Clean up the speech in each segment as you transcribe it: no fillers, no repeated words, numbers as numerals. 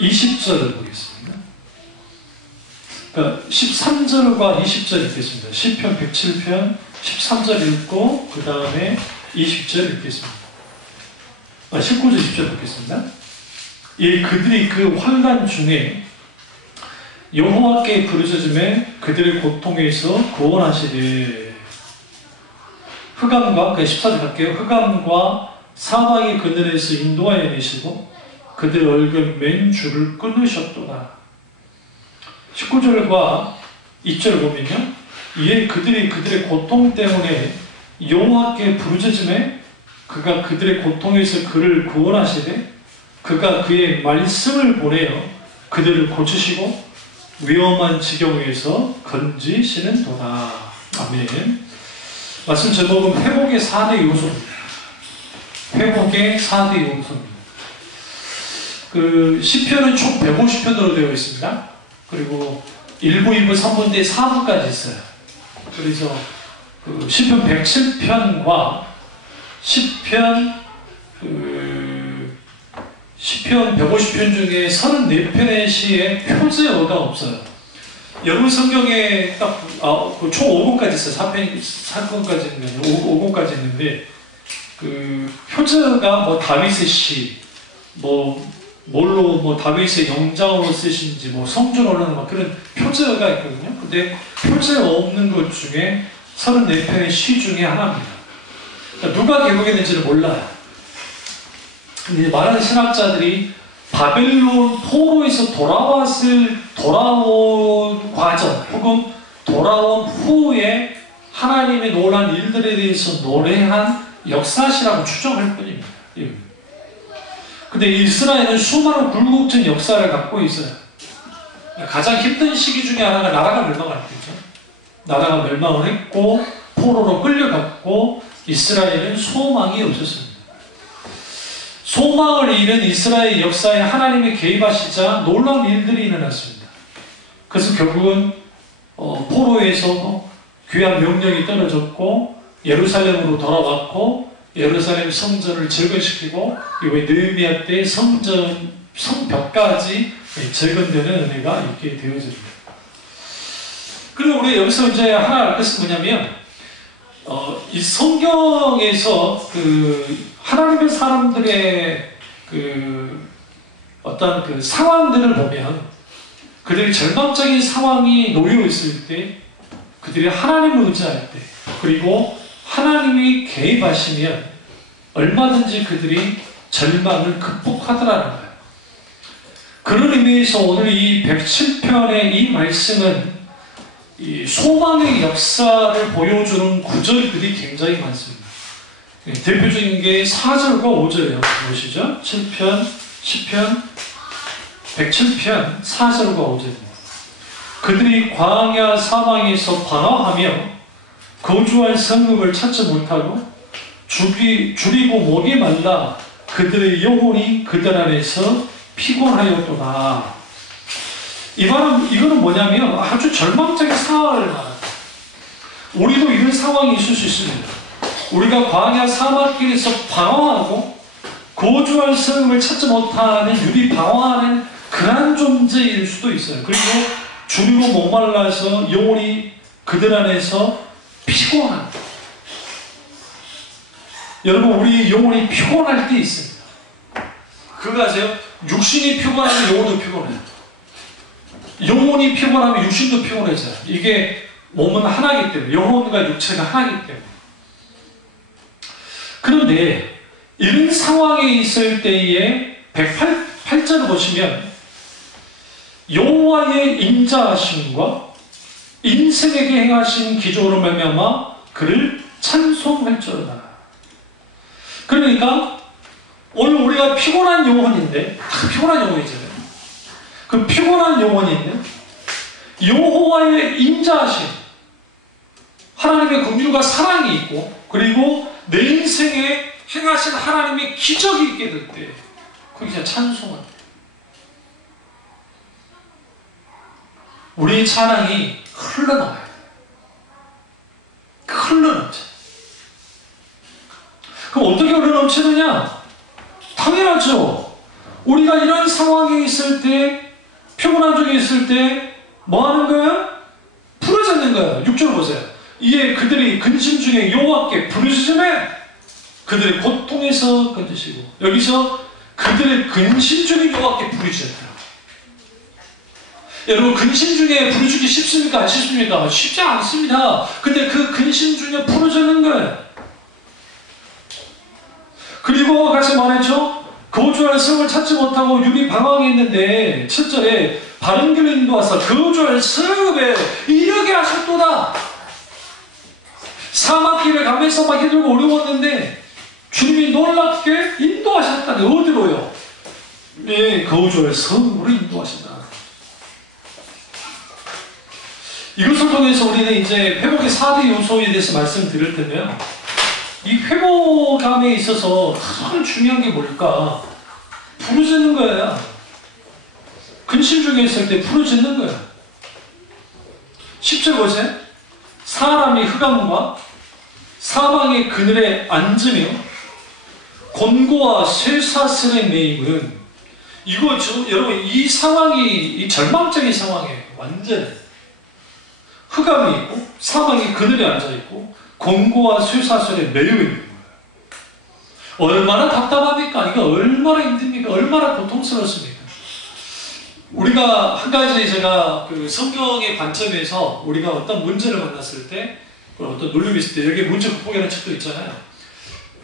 20절을 보겠습니다. 그러니까 13절과 20절 읽겠습니다. 시편 107편 13절 읽고 그 다음에 20절 읽겠습니다. 19절 20절 읽겠습니다. 예, 그들이 그 환난 중에 여호와께 부르짖음에 그들의 고통에서 구원하시되 흑암과 14절 갈게요. 흑암과 사망의 그늘에서 인도하여 내시고 그들 얼굴 맨 줄을 끊으셨도다. 19절과 2절 보면요, 이에 그들이 그들의 고통 때문에 여호와께 부르짖음에 그가 그들의 고통에서 그를 구원하시되 그가 그의 말씀을 보내어 그들을 고치시고 위험한 지경에서 건지시는도다. 아멘. 말씀 제목은 회복의 4대 요소입니다. 회복의 4대 요소입니다. 그 시편은 총 150편으로 되어 있습니다. 그리고 1부, 2부, 3부인데 4부까지 있어요. 그래서 그 시편 107편과 시편 150편 중에 34편의 시에 표제어가 없어요. 여러분 성경에 딱 총 5권까지 있어요. 4권까지 있는데 5권까지 있는데 그 표제어가 뭐 다윗의 시, 뭘로 다윗의 영장으로 쓰신지 성전 올라오는 그런 표제어가 있거든요. 근데 표제어 없는 것 중에 34편의 시 중에 하나입니다. 그러니까 누가 개국했는지를 몰라요. 근데 많은 신학자들이 바벨론 포로에서 돌아온 과정 혹은 돌아온 후에 하나님의 놀란 일들에 대해서 노래한 역사시라고 추정할 뿐입니다. 근데 이스라엘은 수많은 굴곡진 역사를 갖고 있어요. 가장 힘든 시기 중에 하나가 나라가 멸망할 때죠. 나라가 멸망을 했고 포로로 끌려갔고 이스라엘은 소망이 없었습니다. 소망을 잃은 이스라엘 역사에 하나님이 개입하시자 놀라운 일들이 일어났습니다. 그래서 결국은 포로에서 귀한 명령이 떨어졌고 예루살렘으로 돌아왔고 예루살렘 성전을 재건시키고 이후에 느헤미야 때 성벽까지 재건되는 은혜가 있게 되어집니다. 그리고 우리 여기서 이제 하나 알 것은 뭐냐면 이 성경에서 하나님의 사람들의 어떤 상황들을 보면 그들이 절망적인 상황이 놓여 있을 때 그들이 하나님을 의지할 때 그리고 하나님이 개입하시면 얼마든지 그들이 절망을 극복하더라는 거예요. 그런 의미에서 오늘 이 107편의 이 말씀은 이 소망의 역사를 보여주는 구절들이 굉장히 많습니다. 대표적인 게 4절과 5절이에요. 보시죠. 10편 107편 4절과 5절입니다. 그들이 광야 사망에서 방황하며 거주할 성읍을 찾지 못하고 줄이고 목이 말라 그들의 영혼이 그들 안에서 피곤하였도다. 이거는 뭐냐면 아주 절망적인 상황을 말합니다. 우리도 이런 상황이 있을 수 있습니다. 우리가 광야 사막길에서 방황하고 거주할 성읍을 찾지 못하는 유리 방황하는 그런 존재일 수도 있어요. 그리고 줄이고 목말라서 영혼이 그들 안에서 피곤한. 여러분 우리 영혼이 피곤할 때 있습니다. 그거 아세요? 육신이 피곤하면 영혼도 피곤해요. 영혼이 피곤하면 육신도 피곤해져요. 이게 몸은 하나이기 때문에 영혼과 육체가 하나이기 때문에. 그런데 이런 상황에 있을 때에 108절을 보시면 여호와의 인자하심과 인생에게 행하신 기적으로 말미암아 그를 찬송할지어다. 그러니까 오늘 우리가 피곤한 영혼인데 피곤한 영혼이잖아요. 그 피곤한 영혼인데 여호와의 인자하심 하나님의 긍휼과 사랑이 있고 그리고 내 인생에 행하신 하나님의 기적이 있게 될 때 거기서 찬송합니다. 우리의 찬양이 흘러나와야 돼요. 흘러넘쳐. 그럼 어떻게 흘러넘치느냐? 당연하죠. 우리가 이런 상황에 있을 때, 피곤한 적이 있을 때 뭐 하는 거예요? 부르짖는 거예요. 6절 보세요. 이에 그들이 근심 중에 여호와께 부르짖으매 그들의 고통에서 건지시고, 여기서 그들의 근심 중에 여호와께 부르짖었다. 여러분, 근심 중에 부르짖기 쉽습니까? 안 쉽습니까? 쉽지 않습니다. 근데 그 근심 중에 부르짖는 거예요. 그리고 같이 말했죠? 거주할 성을 찾지 못하고 유리 방황했는데 7절에 바른 길로 인도하사 거주할 성읍에 이르게 하셨도다. 사막길을 가면서 막 힘들고 어려웠는데 주님이 놀랍게 인도하셨다니. 어디로요? 네, 거주할 성읍으로 인도하신다. 이것을 통해서 우리는 이제 회복의 4대 요소에 대해서 말씀드릴 텐데요. 이 회복감에 있어서 가장 중요한 게 뭘까? 부르짖는 거예요. 근심 중에 있을 때 부르짖는 거예요. 10절 보세요. 사람이 흑암과 사망의 그늘에 앉으며 곤고와 쇠사슬에 매임은, 이거 여러분, 이 상황이 이 절망적인 상황이에요. 완전 흑암이 있고 사망의 그늘에 앉아있고 곤고와 쇠사슬에 매여 있는 거예요. 얼마나 답답합니까? 이거 얼마나 힘듭니까? 얼마나 고통스럽습니까? 우리가 한 가지, 제가 그 성경의 관점에서 우리가 어떤 문제를 만났을 때, 어떤 놀림이 있을 때, 여기 문제 극복이라는 책도 있잖아요.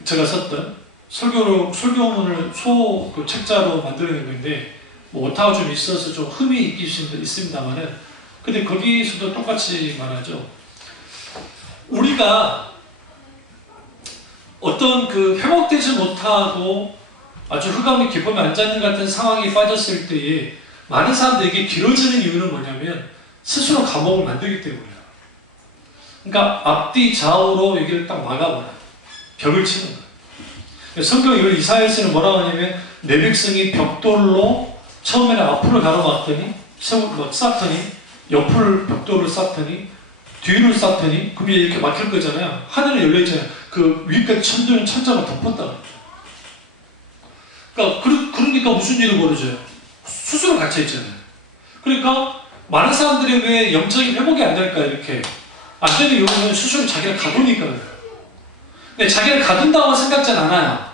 제가 썼던 설교문을 그 책자로 만들어낸 건데, 뭐 오타가 좀 있어서 좀 흠이 있습니다만은, 근데 거기서도 똑같이 말하죠. 우리가 어떤 그 회복되지 못하고 아주 흑암의 기쁨에 앉아있는 같은 상황에 빠졌을 때에 많은 사람들에게 길어지는 이유는 뭐냐면 스스로 감옥을 만들기 때문이에요. 그러니까 앞뒤 좌우로 여기를 딱 막아버려요. 벽을 치는 거예요. 성경 이걸 이사야서는 뭐라고 하냐면 내 백성이 벽돌로 처음에는 앞으로 가로막더니 쌓더니 옆을 벽돌을 쌓더니 뒤를 쌓더니 그게 이렇게 막힐 거잖아요. 하늘은 열려있잖아요. 그 위까지 천장을 덮었다. 그러니까 무슨 일이 벌어져요? 스스로 갇혀있잖아요. 그러니까 많은 사람들이 왜 영적인 회복이 안 될까? 이렇게 안 되는 이유는 스스로 자기를 가두니까 그래요. 근데 자기를 가둔다고 생각지 않아요.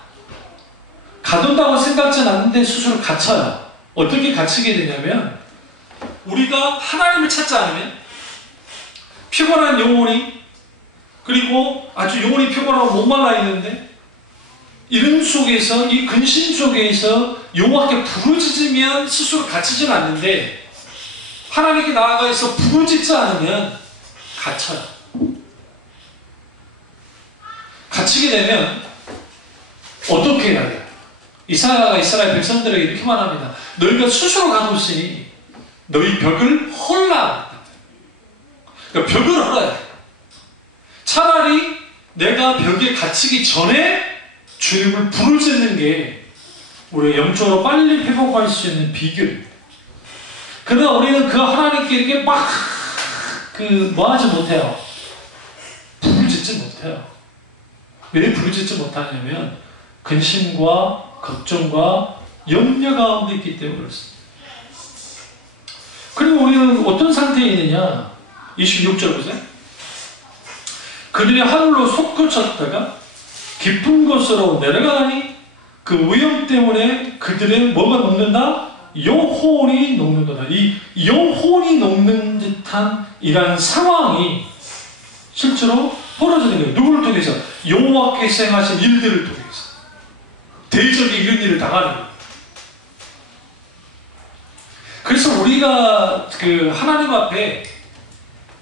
가둔다고 생각지 않는데 스스로 갇혀요. 어떻게 갇히게 되냐면, 우리가 하나님을 찾지 않으면 피곤한 영혼이, 그리고 아주 영혼이 피곤하고 목말라 있는데, 이런 속에서, 이 근심 속에서 여호와께 부르짖으면 스스로 갇히지는 않는데, 하나님께 나아가서 부르짖지 않으면 갇혀요. 갇히게 되면 어떻게 해야 돼요? 이사야가 이스라엘 백성들에게 이렇게 말합니다. 너희가 스스로 가뒀으니 너희 벽을 헐라. 그러니까 벽을 헐어야 돼. 차라리 내가 벽에 갇히기 전에 주님을 부르짖는 게 우리가 영적으로 빨리 회복할 수 있는 비결입니다. 그러나 우리는 그 하나님께 이렇게 막 뭐 하지 못해요. 부르짖지 못해요. 왜 부르짖지 못하냐면 근심과 걱정과 염려 가운데 있기 때문에 그렇습니다. 그리고 우리는 어떤 상태에 있느냐? 26절 보세요. 그들이 하늘로 솟구쳤다가 깊은 곳으로 내려가니 그 위험 때문에 그들의 뭐가 녹는다? 영혼이 녹는다. 이 영혼이 녹는 듯한 이러한 상황이 실제로 벌어지는 거예요. 누구를 통해서? 여호와께서 행하신 일들을 통해서. 대적이 이런 일을 당하는 거예요. 그래서 우리가 그 하나님 앞에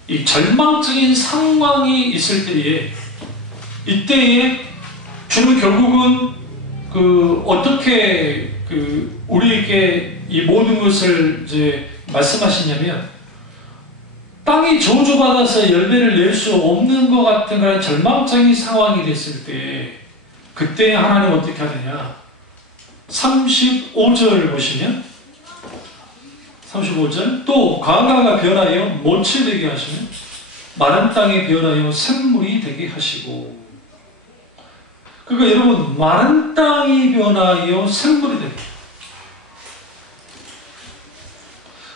이 절망적인 상황이 있을 때에, 이때에 주는 결국은 어떻게 우리에게 이 모든 것을 이제 말씀하시냐면, 땅이 저주받아서 열매를 낼 수 없는 것 같은 그런 절망적인 상황이 됐을 때, 그때 하나님 어떻게 하느냐? 35절 보시면, 35절, 또 강가가 변하여 모치 되게 하시며 마른 땅에 변하여 샘물이 되게 하시고. 그러니까 여러분, 마른 땅이 변하여 샘물이 되게,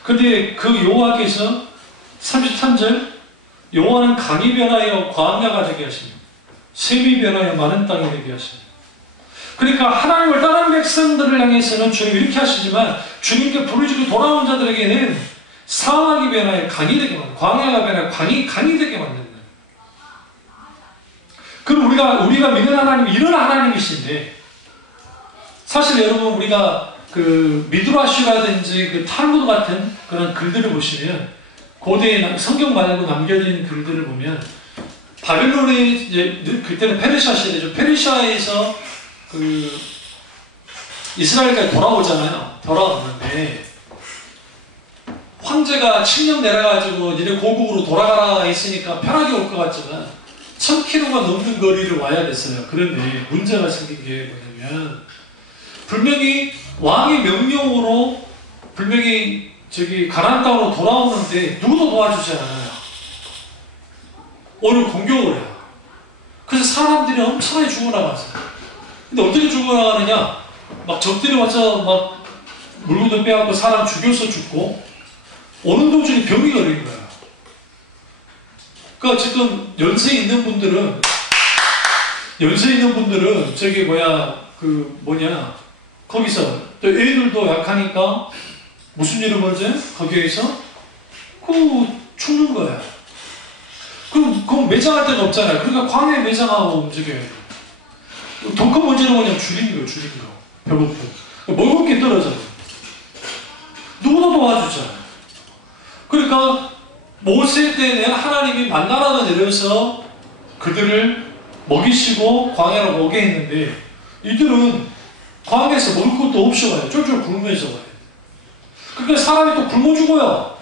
근데 그 여호와께서 33절 여호와는 강이 변하여 광야가 되게 하시며 샘이 변하여 많은 땅이 되게 하시며. 그러니까 하나님을 떠난 백성들을 향해서는 주님 이렇게 하시지만 주님께 부르짖고 돌아온 자들에게는 사막이 변하여 강이 되게 만든다. 광야가 변하여 강이 되게 만든다. 그럼 우리가 믿는 하나님이 이런 하나님이신데, 사실 여러분 우리가 그 미드라시라든지 그 탈무드 같은 그런 글들을 보시면, 고대에 성경 말고 남겨진 글들을 보면, 바빌론에 이제 그때는 페르시아 시대죠. 페르시아에서 그 이스라엘까지 돌아오는데 황제가 칙령 내려가지고 니네 고국으로 돌아가라 했으니까 편하게 올 것 같지만 1000km가 넘는 거리를 와야 됐어요. 그런데 문제가 생긴 게 뭐냐면, 분명히 왕의 명령으로 분명히 가나안 땅으로 돌아오는데 누구도 도와주지 않아요. 오늘 공격을 해요. 그래서 사람들이 엄청나게 죽어나갔어요. 근데 어떻게 죽어나가느냐? 막 적들이 와서 막 물건도 빼앗고 사람 죽여서 죽고, 오는 도중에 병이 걸린 거예요. 그러니까 지금 연세 있는 분들은 거기서 또 애들도 약하니까 무슨 일을 벌지? 거기에서 죽는 거예요. 그럼 매장할 데가 없잖아요. 그러니까 광야에 매장하고 움직여야 돼요. 더 큰 문제는 뭐냐면 줄인 거예요. 배고픔. 먹을 게 떨어져요. 누구도 도와주잖아요. 그러니까 모세 때는 하나님이 만나라고 내려서 그들을 먹이시고 광야로 오게 했는데, 이들은 광야에서 먹을 것도 없이 와요. 쫄쫄 굶으면서 와요. 그러니까 사람이 또 굶어 죽어요.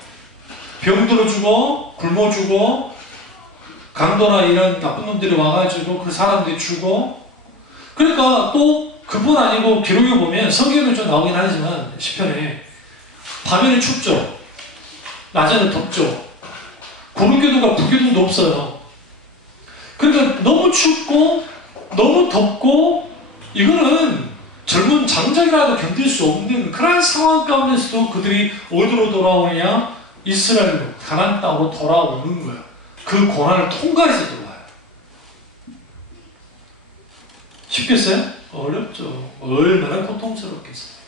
병들어 죽어, 굶어 죽어, 강도나 이런 나쁜 놈들이 와가지고 그 사람들이 죽어. 그러니까 또 그뿐 아니고 기록에 보면, 성경에 좀 나오긴 하지만 시편에 밤에는 춥죠. 낮에는 덥죠. 구름기둥과 불기둥도 없어요. 그러니까 너무 춥고 너무 덥고, 이거는 젊은 장작이라도 견딜 수 없는 그런 상황 가운데서도 그들이 어디로 돌아오느냐? 이스라엘로, 가나안 땅으로 돌아오는 거예요. 그 고난을 통과해서 들어와요. 쉽겠어요? 어렵죠. 얼마나 고통스럽겠어요.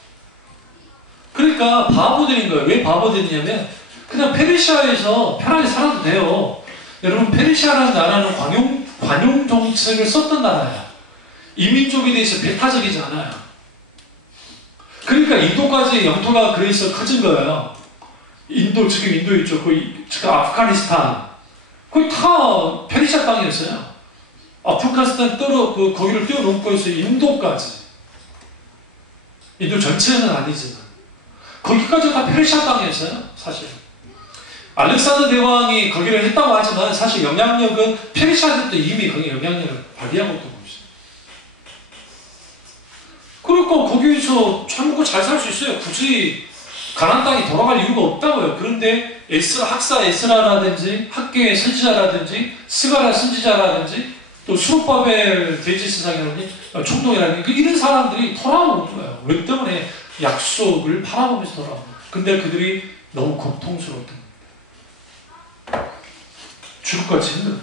그러니까 바보들인 거예요. 왜 바보들이냐면, 그냥 페르시아에서 편하게 살아도 돼요. 여러분, 페르시아라는 나라는 관용 정책을 썼던 나라예요. 이민족에 대해서 배타적이지 않아요. 그러니까 인도까지 영토가 그래서 커진 거예요. 지금 인도 있죠. 지금 아프가니스탄. 거의 다 페르시아 땅이었어요. 아프가니스탄 거기를 뛰어넘고 해서 인도까지. 인도 전체는 아니지만. 거기까지 다 페르시아 땅이었어요, 사실. 알렉산더 대왕이 거기를 했다고 하지만 사실 영향력은 페르시아한테 이미 거기 영향력을 발휘하고 있던 것이죠. 그러니까 거기에서 잘 먹고 잘 살 수 있어요. 굳이 가나안 땅에 돌아갈 이유가 없다고요. 그런데 학사 에스라라든지 학계의 선지자라든지 스가랴 선지자라든지 또 수룹바벨 대제사장이라든지 총독이라든지 이런 사람들이 돌아오는 거예요. 왜 때문에? 약속을 바라보면서 돌아오는 거예요. 근데 그들이 너무 고통스러웠던 겁니다. 죽을 것 같이 힘든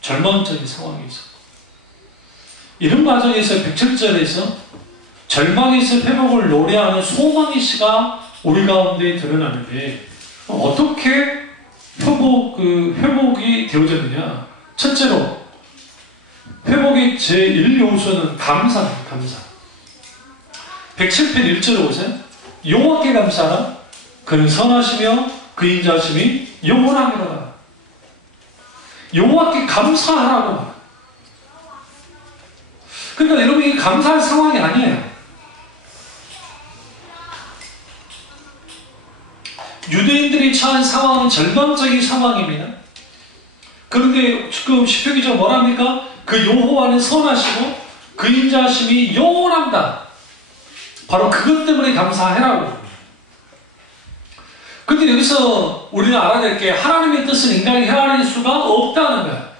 절망적인 상황이 있었고, 이런 과정에서 107절에서 절망에서 회복을 노래하는 소망의 시가 우리 가운데 드러나는데, 어떻게 회복이 되어졌느냐? 첫째로 회복의 제1요소는 감사입니다. 감사. 107편 1절에 보세요. 여호와께 감사하라. 그는 선하시며 그 인자하심이 영원하니라. 여호와께 감사하라고. 그러니까 여러분, 이게 감사할 상황이 아니에요. 유대인들이 처한 상황은 절망적인 상황입니다. 그런데 지금 시편 기자가 뭐랍니까? 그 여호와는 선하시고 그 인자하심이 영원합니다. 바로 그것 때문에 감사해라고. 근데 여기서 우리는 알아야 될 게, 하나님의 뜻은 인간이 헤아릴 수가 없다는 거예요.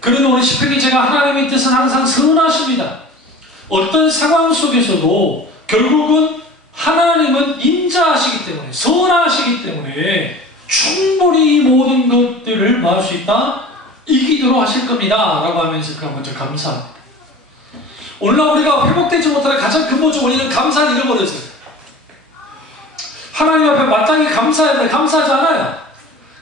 그런데 우리 시편 기자가 하나님의 뜻은 항상 선하십니다. 어떤 상황 속에서도 결국은 하나님은 인자하시기 때문에, 선하시기 때문에 충분히 이 모든 것들을 뭐 할 수 있다? 이기도록 하실 겁니다 라고 하면서 그 먼저 감사합니다. 오늘날 우리가 회복되지 못하는 가장 근본적 원인은 감사를 잃어버렸어요. 하나님 앞에 마땅히 감사해야 돼. 감사하지 않아요.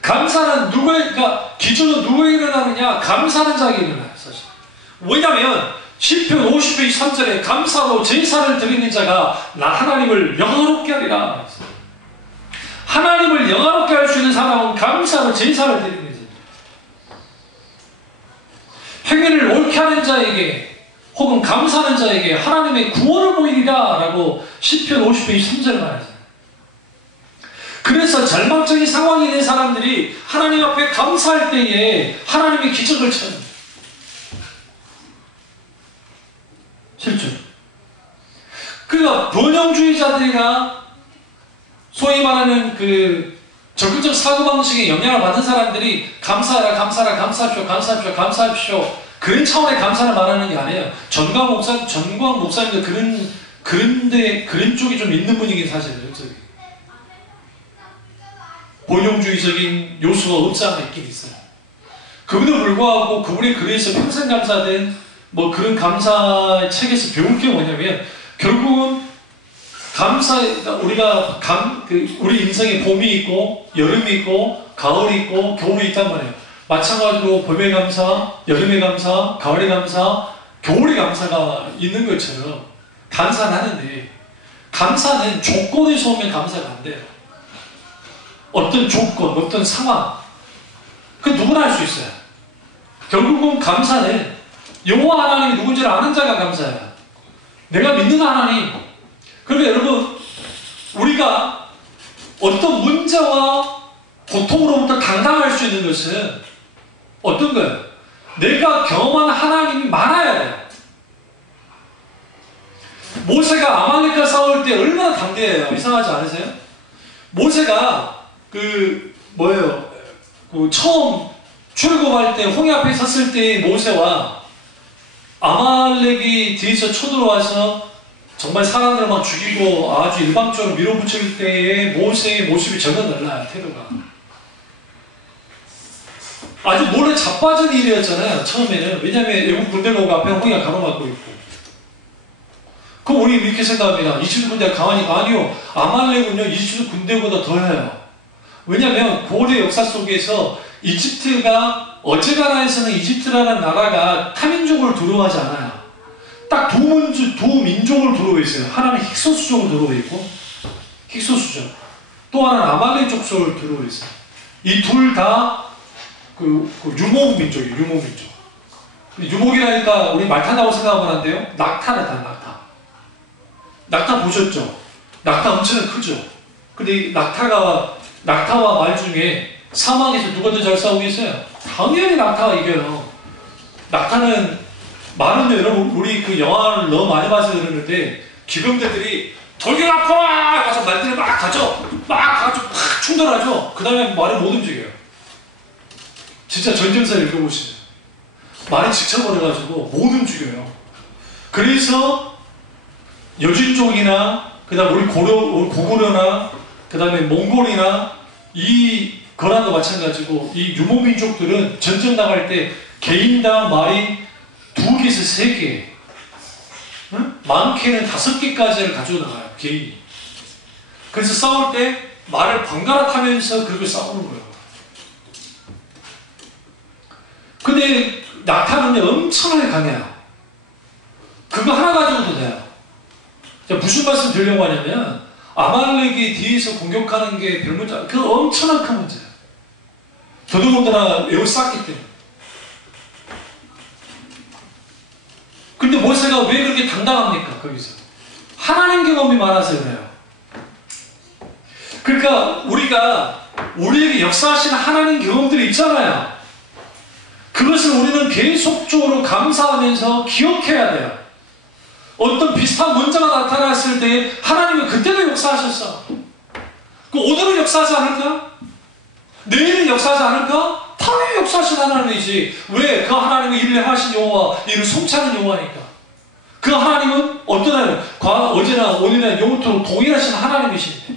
감사는 그러니까 기준은 누구에게 일어나느냐? 감사하는 자에게 일어나요, 사실. 왜냐하면 시편 50편 23절에 감사로 제사를 드리는 자가 나 하나님을 영화롭게 하리라. 하나님을 영화롭게 할 수 있는 사람은 감사로 제사를 드리는 자입니다. 행위를 옳게 하는 자에게 혹은 감사하는 자에게 하나님의 구원을 보이리라 라고 시편 50편 23절에 말하죠. 그래서 절망적인 상황이 있는 사람들이 하나님 앞에 감사할 때에 하나님의 기적을 찾습니다. 실제로. 그러니까 번영주의자들이나 소위 말하는 그 적극적 사고방식에 영향을 받는 사람들이 감사하라, 감사하라, 감사합시오, 감사합시오, 감사합시오. 그런 차원의 감사를 말하는 게 아니에요. 전광 목사님도 그런 쪽이 좀 있는 분이긴 사실은. 본용주의적인 요소가 없지 않아 있긴 있어요. 그분도 불구하고 그분이 글에서 평생 감사된 뭐 그런 감사의 책에서 배울 게 뭐냐면 결국은 우리가 우리 인생에 봄이 있고 여름이 있고 가을이 있고 겨울이 있단 말이에요. 마찬가지로 봄의 감사, 여름의 감사, 가을의 감사, 겨울의 감사가 있는 것처럼 감사는 하는데 감사는 조건에서 오면 감사가 안 돼요. 어떤 조건, 어떤 상황, 그 누구나 할 수 있어요. 결국은 감사는 여호와 하나님이 누군지를 아는 자가 감사해요. 내가 믿는 하나님. 그러니까 여러분, 우리가 어떤 문제와 고통으로부터 당당할 수 있는 것은 어떤 거예요? 내가 경험한 하나님이 많아야 돼요. 모세가 아말렉과 싸울 때 얼마나 담대해요. 이상하지 않으세요? 모세가 처음 출국할 때 홍해 앞에 섰을 때 모세와 아말렉이 뒤에서 쳐들어와서 정말 사람들을 막 죽이고 아주 일방적으로 밀어붙일 때의 모세의 모습이 전혀 달라요. 태도가 아주 몰래 자빠진 일이었잖아요. 처음에는. 왜냐하면 애국 군대가 오고 앞에 홍해가 가로막고 있고. 그럼 우리 이렇게 생각합니다. 이집트 군대가 강하니까. 아니요. 아말렉은요 이집트 군대보다 더해요. 왜냐하면 고대 역사 속에서 이집트가 어제가나에서는 이집트라는 나라가 타민족을 두려워하지 않아요. 딱 두 민족을 두려워 있어요. 하나는 힉소수족을 두려워 있고 힉소수족. 또 하나는 아말렉 족속을 두려워 있어요. 이 둘 다 유목 민족이에요. 유목 민족. 유목이라니까 우리 말 탄다고 생각하면 안 돼요. 낙타다, 낙타. 낙타 보셨죠? 낙타 엄청 크죠? 근데 낙타와 말 중에 사막에서 누가 더 잘 싸우겠어요? 당연히 낙타가 이겨요. 낙타는 말은 여러분 우리 그 영화를 너무 많이 봐서 그러는데 기병대들이 돌격 앞으로 가서 말들을 막 가죠. 막 가지고 팍 충돌하죠. 그 다음에 말을 못 움직여요. 진짜 전쟁사 읽어보시죠. 말이 지쳐버려가지고 못 움직여요. 그래서 여진족이나 그 다음 우리 고구려나 그 다음에 몽골이나 이 거란도 마찬가지고 이 유목민족들은 전쟁 나갈 때 개인당 말이 2개에서 3개, 응? 많게는 5개까지를 가지고 나가요. 개인이. 그래서 싸울 때 말을 번갈아 타면서 그렇게 싸우는 거예요. 근데 낙타는 엄청나게 강해요. 그거 하나 가지고도 돼요. 무슨 말씀 드리려고 하냐면 아말렉이 뒤에서 공격하는 게 별 문제, 그건 엄청난 큰 문제예요. 더더군다나 매우 쌌기 때문에. 근데 모세가 왜 그렇게 당당합니까? 거기서 하나님 경험이 많아서 그래요. 그러니까 우리에게 역사하시는 하나님 경험들이 있잖아요. 그것을 우리는 계속적으로 감사하면서 기억해야 돼요. 어떤 비슷한 문제가 나타났을 때 하나님은 그때도 역사하셨어. 그 오늘은 역사하지 않을까? 내일은 역사하지 않을까? 당연히 역사하신 하나님이지. 왜? 그 하나님은 일을 하신 여호와, 일을 송차는 여호와니까. 그 하나님은 어떤 하나님? 어제나 오늘이나 영원토록 동일하신 하나님이신데.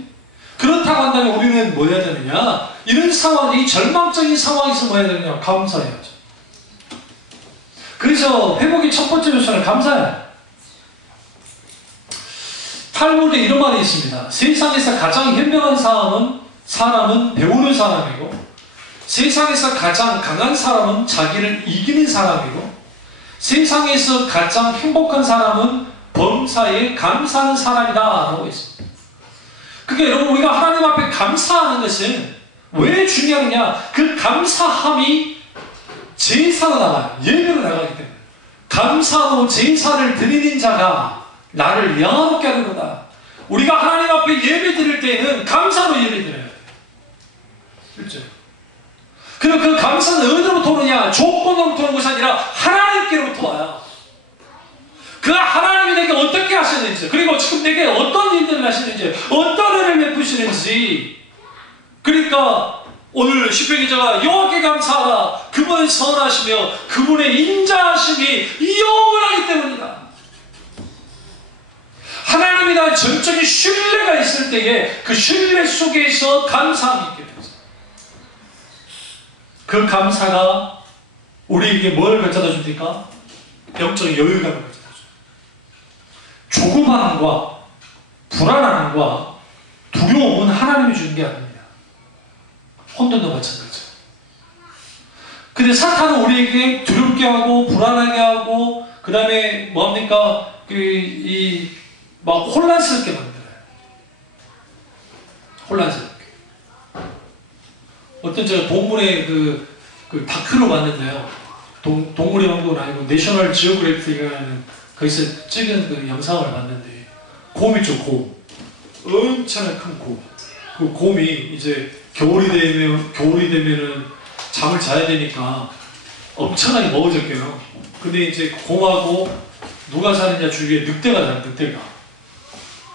그렇다고 싫다고 한다면 우리는 뭐 해야 되느냐? 이런 상황, 이 절망적인 상황에서 뭐 해야 되느냐? 감사해야죠. 그래서 회복의 첫 번째 요소는 감사해요. 탈무드에 이런 말이 있습니다. 세상에서 가장 현명한 사람은 배우는 사람이고, 세상에서 가장 강한 사람은 자기를 이기는 사람이고, 세상에서 가장 행복한 사람은 범사에 감사하는 사람이다 라고 했습니다. 그러니까 여러분, 우리가 하나님 앞에 감사하는 것은 왜 중요하느냐? 그 감사함이 제사로 나가요. 예배로 나가기 때문에. 감사로 제사를 드리는 자가 나를 영화롭게 하는 거다. 우리가 하나님 앞에 예배 드릴 때에는 감사로 예배 드려야 돼요. 그렇죠? 그리고 그 감사는 어디로부터 오느냐? 조건으로부터 오는 것이 아니라 하나님께로부터 와요. 그 하나님이 내게 어떻게 하시는지, 그리고 지금 내게 어떤 일들을 하시는지, 어떤 은혜를 베푸시는지. 그러니까 오늘 시편 기자가 여호와께 감사하라. 그분은 선하시며 그분의 인자하심이 영원하기 때문이다. 하나님에 대한 전적인 신뢰가 있을 때에 그 신뢰 속에서 감사함이 있게 됩니다. 그 감사가 우리에게 뭘 가져다 줍니까? 영적인 여유감을 가져다 줘요. 조급함과 불안함과 두려움은 하나님이 주는 게 아닙니다. 혼돈도 마찬가지예요. 근데 사탄은 우리에게 두렵게 하고 불안하게 하고 그 다음에 뭐합니까? 막 혼란스럽게 만들어요. 혼란스럽게. 어떤 제가 동물의 그 다큐를 봤는데요. 동물의 왕국은 아니고 내셔널 지오그래픽이라는 거기서 찍은 그 영상을 봤는데, 곰 있죠, 곰. 엄청나게 큰 곰. 그 곰이 이제 겨울이 되면은 잠을 자야 되니까 엄청나게 먹어졌게요. 근데 이제 곰하고 누가 사느냐 주위에 늑대가 자요, 늑대가.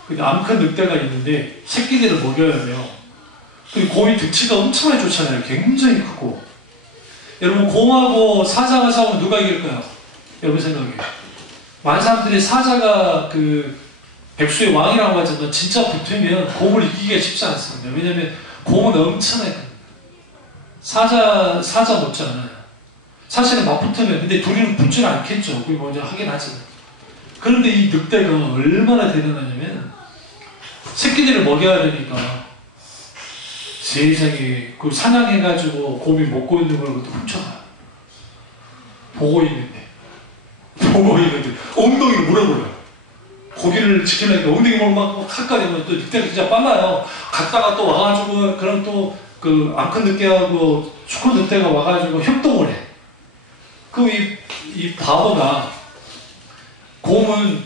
근데 암컷 늑대가 있는데 새끼들을 먹여야 돼요. 그리고 곰이 등치가 엄청나게 좋잖아요. 굉장히 크고. 여러분, 곰하고 사자가 싸우면 누가 이길까요? 여러분 생각에. 많은 사람들이 사자가 그 백수의 왕이라고 하지만 진짜 붙으면 곰을 이기기가 쉽지 않습니다. 왜냐하면 곰은 엄청나게 큽니다. 사자 못지 않아요. 사실은 막 붙으면, 근데 둘이는 붙지는 않겠죠. 그게 먼저 하긴 하지만. 그런데 이 늑대가 얼마나 대단하냐면 새끼들을 먹여야 되니까 세상에 그 사냥해가지고 곰이 먹고 있는 걸 훔쳐가요. 보고 있는데 엉덩이를 물어버려요. 고기를 지키려니까 엉덩이 막 가까이 되면 또 늑대가 진짜 빨라요. 갔다가 또 와가지고 그럼 또 그 암컷 늑대하고 수컷 늑대가 와가지고 협동을 해. 그럼 이 바보가, 곰은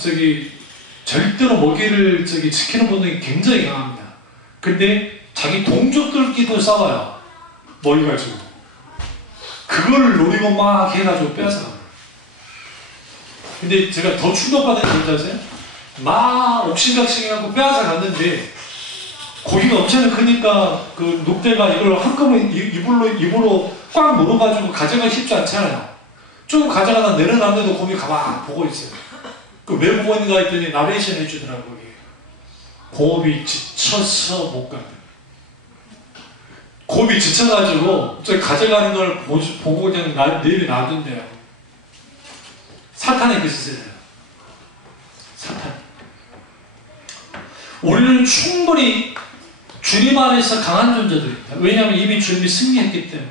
절대로 먹이를 지키는 본능이 굉장히 강합니다. 근데 자기 동족들끼리도 싸워요. 먹이 가지고. 그걸 노리고 막 해가지고 빼앗아가요. 근데 제가 더 충격받은 게 뭔지 아세요? 막 옥신각신해갖고 빼앗아갔는데 고기가 엄청 크니까 그 늑대가 이걸 한꺼번에 입으로 꽉 물어가지고 가져가기 쉽지 않잖아요. 조금 가져가다 내려놨는데도 곰이 가만 보고 있어요. 왜 보고 있는가 했더니 나레이션 해주더라고요. 곰이 지쳐서 못 간다. 곰이 지쳐가지고 저 가져가는 걸 보고 그냥 내려놔둔대요. 사탄의 그 짓이에요. 사탄. 우리는 충분히 주님 안에서 강한 존재들입니다. 왜냐하면 이미 주님이 승리했기 때문에.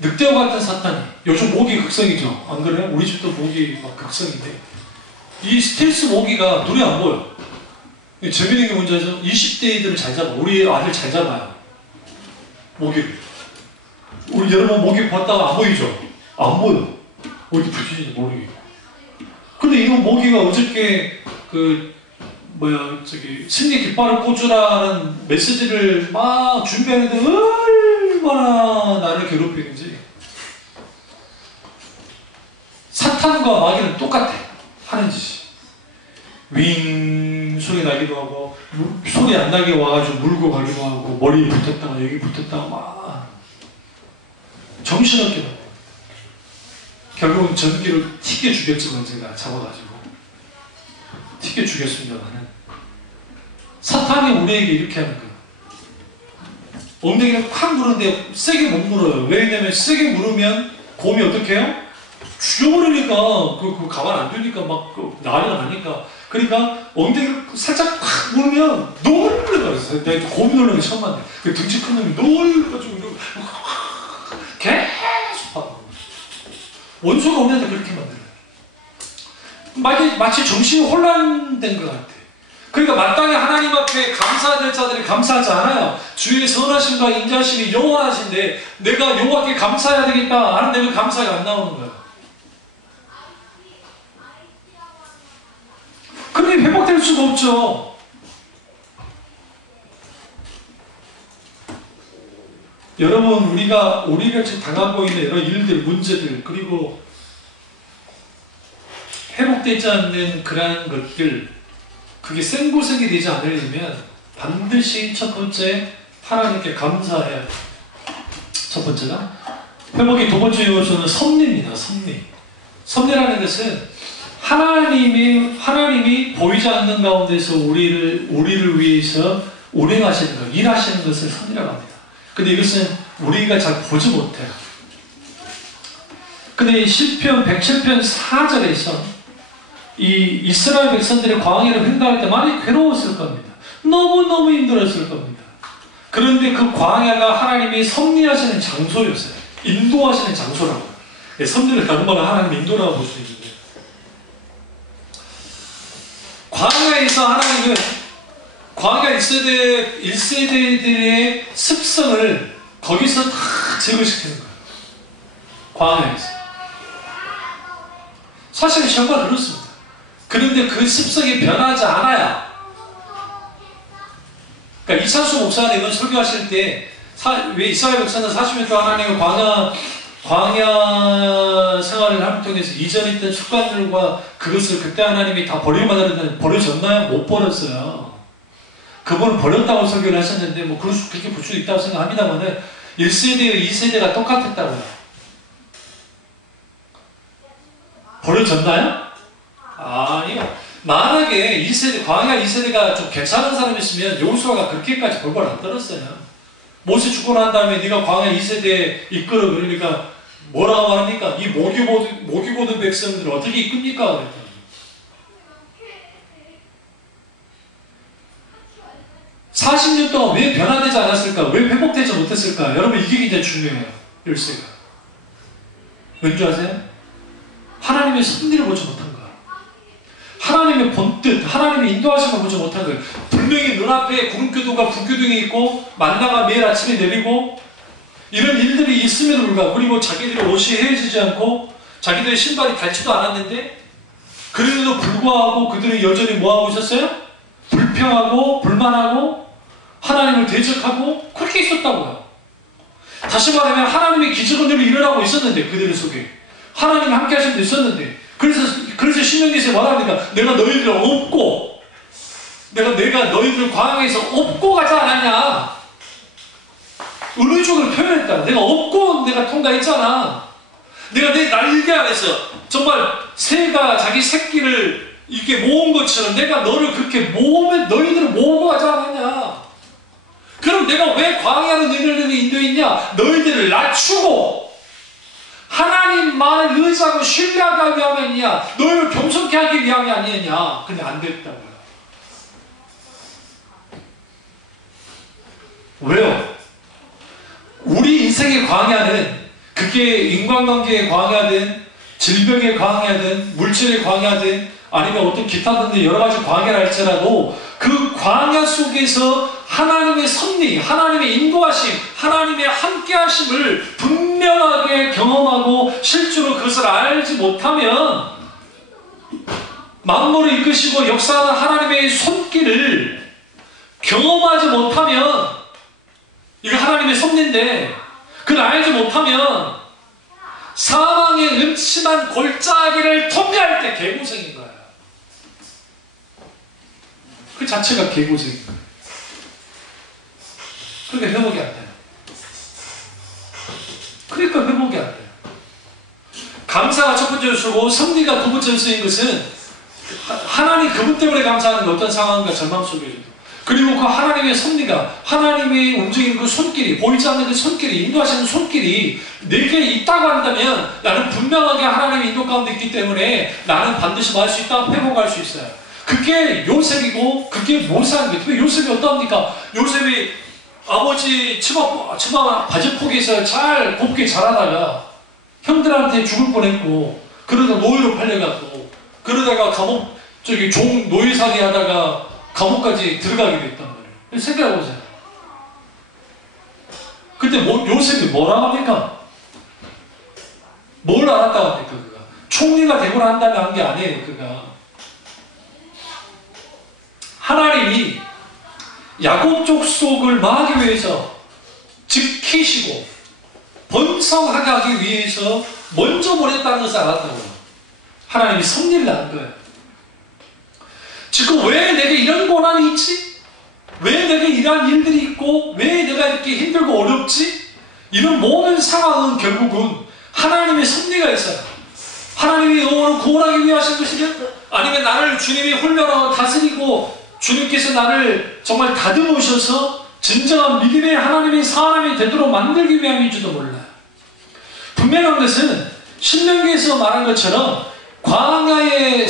늑대와 같은 사탄이, 요즘 모기 극성이죠. 안 그래요? 우리 집도 모기 막 극성인데, 이 스텔스 모기가 눈에 안 보여. 재밌는 게 뭔지 아죠? 20대들을 잘 잡아. 우리 아들 잘 잡아요. 모기를. 우리 여러분 모기 봤다가 안 보이죠? 안 보여. 어디 붙이는지 모르겠고. 근데 이거 모기가 어저께 승리 깃발을 꽂으라는 메시지를 막 준비하는데 얼마나 나를 괴롭히는지. 사탄과 마귀는 똑같아. 하는 짓이. 윙 소리 나기도 하고, 소리 안 나게 와가지고 물고 가기도 하고, 머리에 붙었다가 여기 붙었다가 막 정신없게. 결국은 전기를 튀겨 죽였지만 제가 잡아가지고 튀겨 죽였습니다만은, 사탄이 우리에게 이렇게 하는 거예요. 엉덩이를 콱 물었는데 세게 못 물어요. 왜냐면 세게 물으면 곰이 어떻게 해요? 죽여버리니까 그 가만 안 두니까 막 난리가 나니까. 그러니까 엉덩이를 살짝 콱 물으면 놀래가지고 내가 곰이 놀라는 게 처음 봤네. 그 등치 큰 놈이 놀래가지고 계속 하고 원수가 없는데 그렇게 만들어요. 마치 정신이 혼란된 것 같아. 그러니까 마땅히 하나님 앞에 감사해야 될 자들이 감사하지 않아요. 주의 선하심과 인자심이 영원하신데 내가 여호와께 감사해야 되겠다 하는데 그 감사가 안 나오는 거야. 그러니 회복될 수가 없죠. 여러분, 우리가 지금 당하고 있는 여러 일들, 문제들, 그리고 회복되지 않는 그러한 것들, 그게 생고생이 되지 않으려면 반드시 첫 번째 하나님께 감사해야 돼요. 첫 번째가 회복의 두 번째 요소는 섭리입니다. 섭리라는 것은 하나님이 보이지 않는 가운데서 우리를 위해서 운행하시는 것, 일하시는 것을 섭리라고 합니다. 근데 이것은 우리가 잘 보지 못해요. 근데 시편 107편 4절에서 이 이스라엘 백성들의 광야를 횡단할 때 많이 괴로웠을 겁니다. 너무너무 힘들었을 겁니다. 그런데 그 광야가 하나님이 섭리하시는 장소였어요. 인도하시는 장소라고요. 섭리를 다른 말로 하나님 인도라고 볼 수 있는데, 광야에서 하나님은 광야 1세대들의 습성을 거기서 다 제거시키는 거예요. 광야에서. 사실 정말 그렇습니다. 그런데 그 습성이 변하지 않아야. 그러니까 이찬수 목사는 이건 설교하실 때 왜 이스라엘 백성은 40년 동안 하나님의 광야 생활을 함을 통해서 이전에 있던 습관들과 그것을 그때 하나님이 다 버림받았는데 버려졌나요? 못 버렸어요. 그분은 버렸다고 설교를 하셨는데 뭐 그렇게 볼 수도 있다고 생각합니다만 1세대와 2세대가 똑같았다고요. 버려졌나요? 아니요. 만약에 2세대, 광야 2세대가 좀 괜찮은 사람이 있으면 여호수아가 그렇게까지 벌벌 안 떨었어요. 모세 죽고 난 다음에 네가 광야 2세대 이끌어, 그러니까 뭐라고 합니까? 이 모기 보는 백성들을 어떻게 이끕니까? 40년 동안 왜 변화되지 않았을까? 왜 회복되지 못했을까? 여러분, 이게 굉장히 중요해요. 열쇠가. 왠지 아세요? 하나님의 섭리를 보지 못한 거야. 하나님의 본뜻, 하나님의 인도하심을 보지 못한 거예요. 분명히 눈앞에 구름기둥과 불기둥이 있고 만나가 매일 아침에 내리고 이런 일들이 있음에도 불구하고, 그리고 자기들의 옷이 헤어지지 않고 자기들의 신발이 닳지도 않았는데 그래도 불구하고 그들은 여전히 뭐하고 있었어요? 불평하고 불만하고 하나님을 대적하고 그렇게 있었다고요. 다시 말하면 하나님의 기적은 늘 일어나고 있었는데, 그들 속에 하나님이 함께 하신 데 있었는데, 그래서 신명기에서 말합니다. 내가 너희들을 업고 내가 너희들을 광야에서 업고 가지 않았냐. 의료적으로 표현했다. 내가 업고 내가 통과했잖아. 내가 내 날개 안에서 정말 새가 자기 새끼를 이렇게 모은 것처럼 내가 너를 그렇게 너희들을 모으고 하지 않았냐. 그럼 내가 왜 광야로 너희들을 인도했냐? 너희들을 낮추고 하나님만을 의지하고 신뢰하기 위함이냐? 너희를 겸손케 하기 위함이 아니냐? 근데 안 됐다고요. 왜요? 우리 인생의 광야는, 그게 인간관계의 광야든 질병의 광야든 물질의 광야든 아니면 어떤 기타 등등 여러 가지 광야라 할지라도 그 광야 속에서 하나님의 섭리, 하나님의 인도하심, 하나님의 함께하심을 분명하게 경험하고 실제로 그것을 알지 못하면, 만물을 이끄시고 역사하는 하나님의 손길을 경험하지 못하면, 이거 하나님의 섭리인데 그걸 알지 못하면 사망의 음침한 골짜기를 통과할 때 개고생인 거야. 그 자체가 개고생인 거야. 그러니까 회복이 안 돼요. 그러니까 회복이 안 돼요. 감사가 첫 번째로 쓰고 섭리가 두 번째로 쓰인 것은 하나님 그분 때문에 감사하는 게 어떤 상황과 절망 속에서도, 그리고 그 하나님의 섭리가, 하나님이 움직이는 그 손길이, 보이지 않는 그 손길이, 인도하시는 손길이 내게 있다고 한다면 나는 분명하게 하나님의 인도 가운데 있기 때문에 나는 반드시 말 수 있다, 회복할 수 있어요. 그게 요셉이고 그게 모세한 거예요. 요셉이 어떠합니까? 요셉이 아버지 치마 바지 포기에서 잘 곱게 자라다가 형들한테 죽을 뻔했고, 그러다 노예로 팔려갔고, 그러다가 감옥 종 노예살이 하다가 감옥까지 들어가게 됐단 말이에요. 생각해보세요. 그때 요셉이 뭐라 합니까? 뭘 알았다고 합니까? 그가 총리가 되고 난 다음에 한 게 아니에요. 그가 하나님이 야곱 족속을 막기 위해서 지키시고 번성하게 하기 위해서 먼저 보냈다는 것을 알았다고요. 하나님이 섭리를 한 거예요. 지금 왜 내게 이런 고난이 있지? 왜 내게 이러한 일들이 있고 왜 내가 이렇게 힘들고 어렵지? 이런 모든 상황은 결국은 하나님의 섭리가 있어요. 하나님이 영혼을 구원하기 위해 하신 것이냐? 아니면 나를 주님이 훈련하고 다스리고 주님께서 나를 정말 다듬으셔서 진정한 믿음의 하나님의 사람이 되도록 만들기 위함인지도 몰라요. 분명한 것은 신명기에서 말한 것처럼 광야의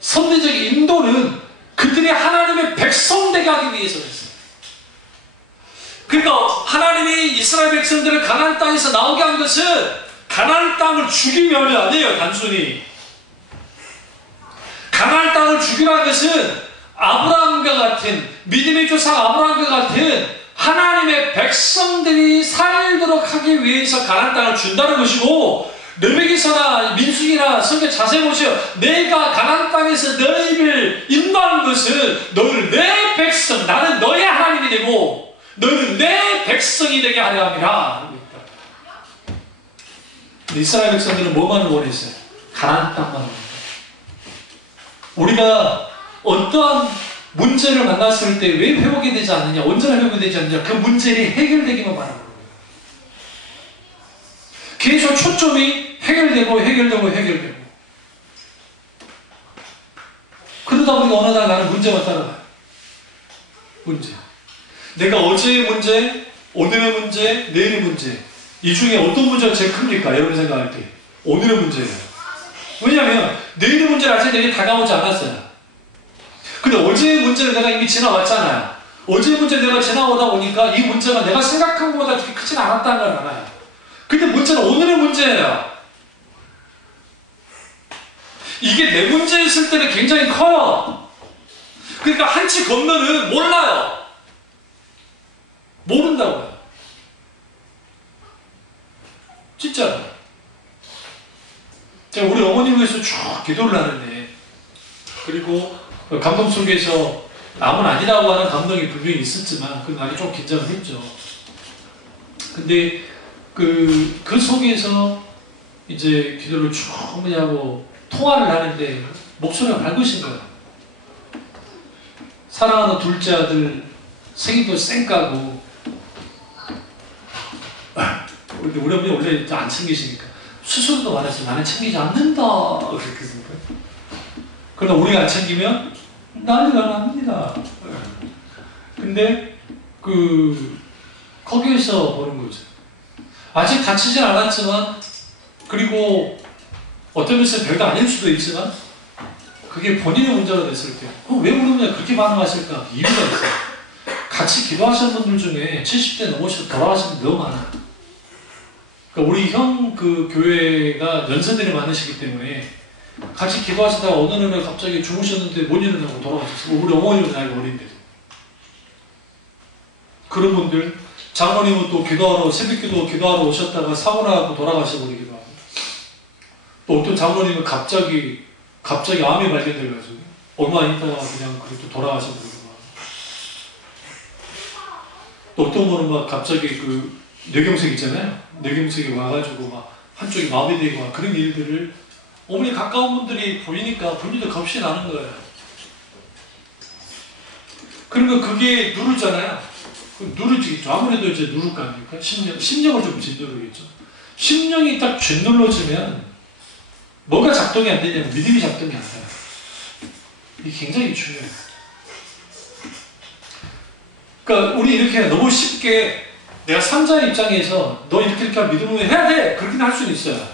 섭리적 인도는 그들이 하나님의 백성 되게 하기 위해서였어요. 그러니까 하나님이 이스라엘 백성들을 가나안 땅에서 나오게 한 것은 가나안 땅을 주기 위함이 아니에요. 단순히 가나안 땅을 주기라는 것은 아브라함과 같은, 믿음의 조상 아브라함과 같은 하나님의 백성들이 살도록 하기 위해서 가나안 땅을 준다는 것이고, 레위기서나 민수기나 성경 자세히 보세요. 내가 가나안 땅에서 너희를 인도하는 것은 너희를 내 백성, 나는 너의 하나님이 되고 너희는 내 백성이 되게 하려 함이라. 이스라엘 백성들은 뭐만 원했어요? 가나안 땅만 원했어요. 우리가 어떠한 문제를 만났을 때 왜 회복이 되지 않느냐, 언제나 회복이 되지 않느냐, 그 문제를 해결되기만 바라는 거예요. 계속 초점이 해결되고 그러다 보니까 어느 날 나는 문제만 따라가요. 문제. 내가 어제의 문제, 오늘의 문제, 내일의 문제, 이 중에 어떤 문제가 제일 큽니까? 여러분 생각할 때 오늘의 문제예요. 왜냐하면 내일의 문제는 아직 내게 다가오지 않았어요. 근데 어제의 문제를 내가 이미 지나왔잖아요. 어제의 문제를 내가 지나오다 보니까 이 문제가 내가 생각한 것보다 그렇게 크진 않았다는 걸 알아요. 근데 문제는 오늘의 문제예요. 이게 내 문제였을 때는 굉장히 커요. 그러니까 한치 건너는 몰라요. 모른다고요. 진짜로. 제가 우리 어머님을 위해서 쭉 기도를 하는데, 그리고 감동 속에서 남은 아니라고 하는 감동이 분명히 있었지만 그 날이 좀 긴장을 했죠. 근데 그 속에서 이제 기도를 충분히 하고 통화를 하는데 목소리가 밝으신 거예요. 사랑하는 둘째 아들 생일도 쌩까고, 우리 어머니 원래 안 챙기시니까 수술도 많았지만 나는 챙기지 않는다 그렇게 했으니까. 그러나 우리가 안 챙기면 난리가 납니다. 근데 거기에서 보는 거죠. 아직 다치진 않았지만, 그리고 어떤 면에서 별거 아닐 수도 있지만 그게 본인의 문제가 됐을 때 왜 우리 어머니가 그렇게 반응하실까? 이유가 있어요. 같이 기도하시는 분들 중에 70대 넘으셔서 돌아가신 분들 너무 많아요. 그러니까 우리 형 교회가 연세들이 많으시기 때문에 같이 기도하시다가 어느 날 갑자기 주무셨는데 못 일어나고 돌아가셨어요. 우리 어머님은 나이가 어린데도. 그런 분들, 장모님은 또 기도하러, 새벽기도 기도하러 오셨다가 사고 나고 돌아가셔버리기도 하고, 또 어떤 장모님은 갑자기 암이 발견돼가지고 얼마 있다가 그냥 그렇게 돌아가셔버리기도 하고, 또 어떤 분은 막 갑자기 뇌경색 있잖아요. 뇌경색이 와가지고 막 한쪽이 마비되고 막 그런 일들을 어머니 가까운 분들이 보이니까 본인도 겁이 나는 거예요. 그러면 그게 누르잖아요. 누르지겠죠. 아무래도 이제 누를 거 아닙니까? 심령을 좀 짓누르겠죠. 심령이 딱 짓눌러지면 뭐가 작동이 안 되냐면 믿음이 작동이 안 돼요. 이게 굉장히 중요해요. 그러니까 우리 이렇게 너무 쉽게 내가 삼자의 입장에서 너 이렇게 하면 믿음으로 해야 돼! 그렇게는 할 수는 있어요.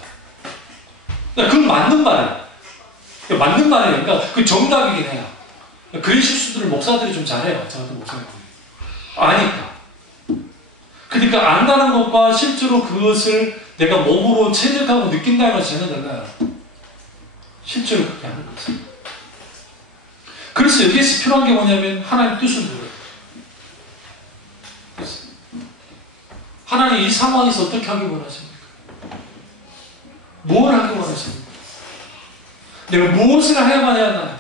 그러니까 그건 맞는 말이에요. 맞는 말이에요. 그러니까 그 정답이긴 해요. 그런 실수들을 목사들이 좀 잘해요. 저도 목사님. 아니까. 그러니까 안다는 것과 실제로 그것을 내가 몸으로 체득하고 느낀다는 것이 전혀 달라요. 실제로 그렇게 하는 거죠. 그래서 여기에서 필요한 게 뭐냐면 하나님 뜻을 물어요. 하나님 이 상황에서 어떻게 하기 원하십니까? 뭘 하기 원하십니까? 내가 무엇을 해야만 하나요?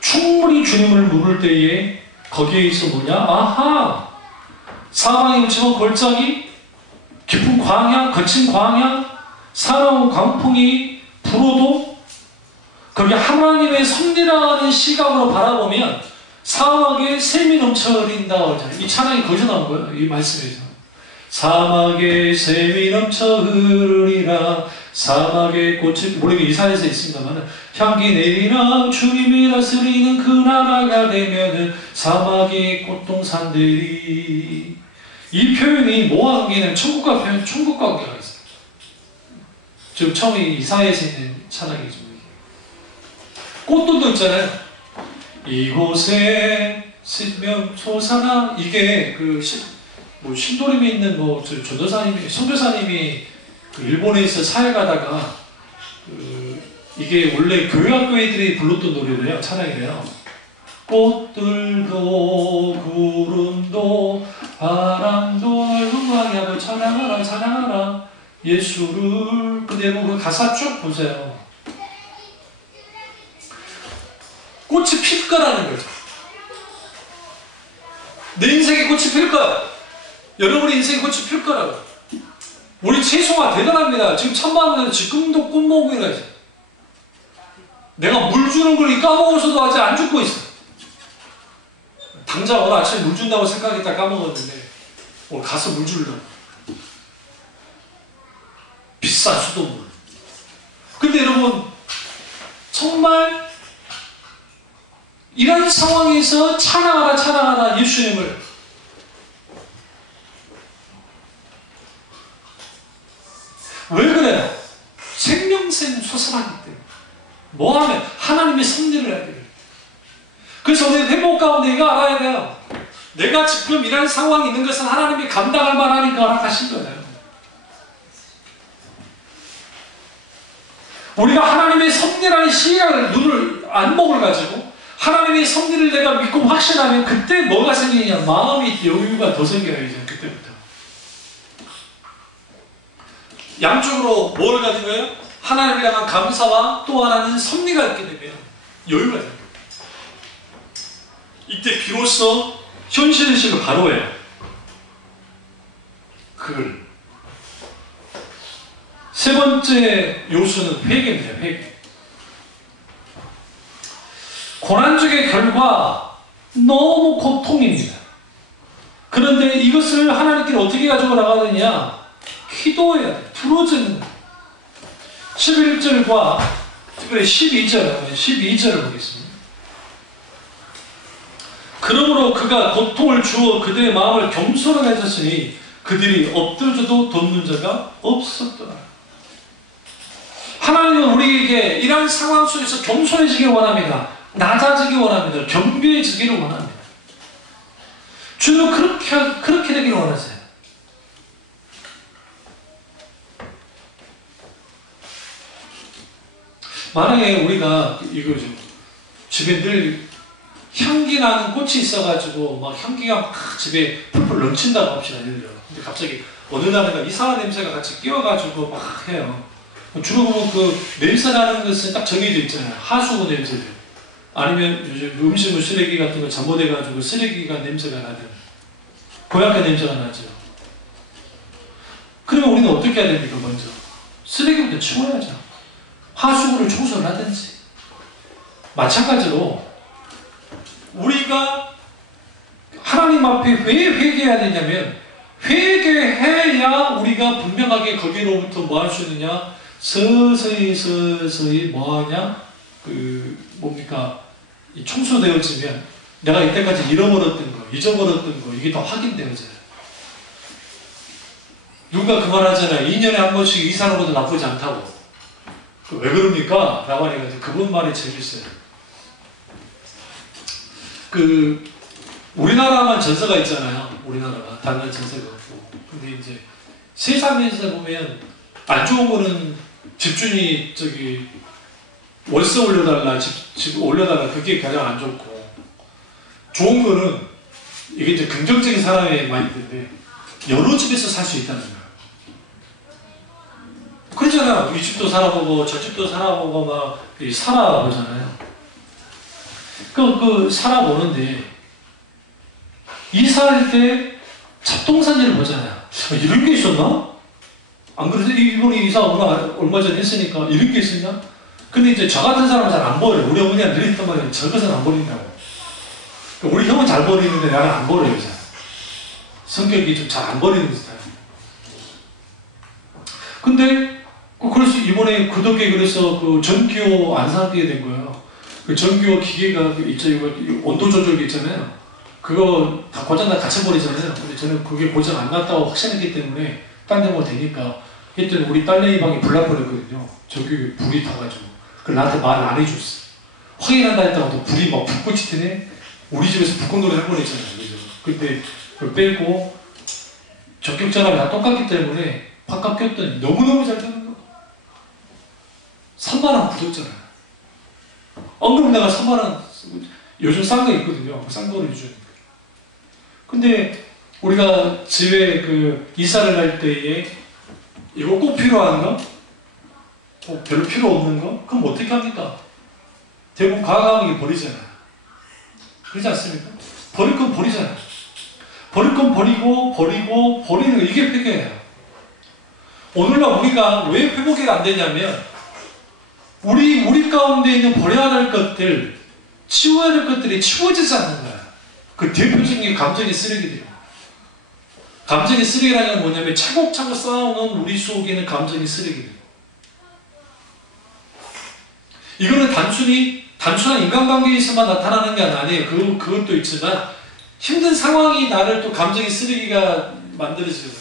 충분히 주님을 물을 때에 거기에 있어 뭐냐? 아하! 사망의 음침한 골짜기, 깊은 광야, 거친 광야, 사나운 광풍이 불어도 거기 하나님의 섭리라는 시각으로 바라보면 사막에 샘이 넘쳐 흐린다. 이 찬양이 거기서 나온 거예요. 이 말씀에서. 사막에 샘이 넘쳐 흐르리라. 사막에 꽃이, 물론 이사야에서 있습니다만, 향기 내리라. 주님이 다스리는 그 나라가 되면은 사막의 꽃동산들이. 이 표현이 뭐와 관계는 천국과 관계가 있어요. 지금 처음에 이사야에서 있는 찬양이죠. 꽃들도 있잖아요. 이곳에 신명 초사나, 이게 신도림에 있는 선교사님이 그 일본에서 사회 가다가 이게 원래 교회학교애들이 불렀던 노래래요. 찬양이래요. 꽃들도 구름도 바람도 흥황하고 찬양하라 찬양하라 예수를. 근데 그 가사 쭉 보세요. 꽃이 필 거라는 거죠. 내 인생에 꽃이 필 거야. 여러분의 인생에 꽃이 필 거라고. 우리 채송아 대단합니다. 지금 참마음은 지금도 꽃 먹고 있어요. 내가 물 주는 걸 까먹어서도 아직 안 죽고 있어. 당장 오늘 아침에 물 준다고 생각했다 까먹었는데 오늘 가서 물 주려고. 비싼 수돗물. 근데 여러분 정말 이런 상황에서 찬양하라 찬양하라 예수님을. 왜 그래요? 생명샘 솟아나기 때문에. 뭐하면 하나님의 섭리를 해야 돼요. 그래서 우리 회복 가운데 이거 알아야 돼요. 내가 지금 이런 상황이 있는 것은 하나님이 감당할 만하니까 허락하신 거예요. 우리가 하나님의 섭리라는 시각을, 안목을 가지고 하나님의 섭리를 내가 믿고 확신하면 그때 뭐가 생기냐? 마음이 여유가 더 생겨요. 이제 그때부터. 양쪽으로 뭘 가진 거예요? 하나님을 향한 감사와 또 하나는 섭리가 있게 되면 여유가 생겨요. 이때 비로소 현실의식을 바로 해요. 그걸. 세 번째 요소는 회개입니다. 회개. 고난중의 결과 너무 고통입니다. 그런데 이것을 하나님께 어떻게 가지고 나가느냐? 기도해야 돼. 부러지는 11절과 특별히 12절을 보겠습니다. 그러므로 그가 고통을 주어 그들의 마음을 겸손하게 하셨으니 그들이 엎드려져도 돕는 자가 없었더라. 하나님은 우리에게 이러한 상황 속에서 겸손해지기를 원합니다. 낮아지기 원합니다. 겸비해지기를 원합니다. 주는 그렇게 되기를 원하세요. 만약에 우리가 이거죠. 집에 늘 향기 나는 꽃이 있어가지고 막 향기가 막 집에 풀풀 넘친다고 합시다. 예를 들어. 근데 갑자기 어느 날인가 이상한 냄새가 같이 끼워가지고 막 해요. 주로 보면 그 냄새 나는 것은 딱 정해져 있잖아요. 하수구 냄새들. 아니면 요즘 음식물 쓰레기 같은 거 잘못해가지고 쓰레기가 냄새가 나든 고약한 냄새가 나죠. 그러면 우리는 어떻게 해야 됩니까? 먼저 쓰레기부터 치워야죠. 하수구를 청소를 하든지. 마찬가지로 우리가 하나님 앞에 왜 회개해야 되냐면 회개해야 우리가 분명하게 거기로부터 뭐 할 수 있느냐? 서서히 뭐하냐? 뭡니까? 이 청소되어지면 내가 이때까지 잃어버렸던 거, 잊어버렸던 거, 이게 다 확인되어져요. 누군가 그 말 하잖아요. 2년에 한 번씩 이사하는 것도 나쁘지 않다고. 왜 그럽니까? 라고 하니까 그분 말이 재밌어요. 우리나라만 전세가 있잖아요. 우리나라가. 다른 나라 전세가 없고. 근데 이제 세상에서 보면 안 좋은 거는 집주인이 월세 올려달라, 집 올려달라, 그게 가장 안 좋고. 좋은 거는 이게 이제 긍정적인 사람의 마인드인데 여러 집에서 살 수 있다는 거예요. 그러잖아요. 이 집도 살아보고 저 집도 살아보고 막 살아보잖아요. 살아보는데 이사할 때 잡동사니를 보잖아요. 이런 게 있었나? 안 그래도 이번에 이사 얼마 전에 했으니까 이런 게 있었냐? 근데 이제 저 같은 사람은 잘 안 버려요. 우리 어머니가 늘 했단 말이에요. 저것은 안 버린다고. 우리 형은 잘 버리는데 나는 안 버려요. 잘. 성격이 좀 잘 안 버리는 스타일. 근데 그래서 이번에 그 덕에 그래서 전기요 안 사게 된 거예요. 그 전기요 기계가 있죠. 이거 온도 조절기 있잖아요. 그거 다 고장 다 갇혀버리잖아요. 근데 저는 그게 고장 안 났다고 확신했기 때문에 딴 데 뭐 되니까 했더니 우리 딸내미 방에 불 나버렸거든요. 전기 불이 타가지고. 그걸 나한테 말 안 해줬어. 확인한다 했다가 또 불이 막 불꽃이 튀네. 우리 집에서 불꽃놀이 할 뻔했잖아요. 그죠? 그때 그걸 빼고 전격전압이 다 똑같기 때문에 바깥 꼈더니 너무너무 잘 되는 거. 3만원 굳었잖아요. 안 그러면 내가 3만원 요즘 싼 거 있거든요. 싼 거를 주니까. 근데 우리가 집에 이사를 할 때에 이거 꼭 필요한 거? 별로 필요 없는 거? 그럼 어떻게 합니까? 대부분 과감하게 버리잖아요. 그렇지 않습니까? 버릴 건 버리잖아요. 버릴 건 버리고 버리는 거, 이게 회개예요. 오늘날 우리가 왜 회복이 안 되냐면 우리 가운데 있는 버려야 할 것들, 치워야 할 것들이 치워지지 않는 거야. 그 대표적인 게 감정의 쓰레기들이에요. 감정의 쓰레기라는 건 뭐냐면 차곡차곡 쌓아놓은 우리 속에 있는 감정의 쓰레기들. 이거는 단순한 인간관계에서만 나타나는 게 아니에요. 그것도 있지만 힘든 상황이 나를 또 감정의 쓰레기가 만들어지거든요.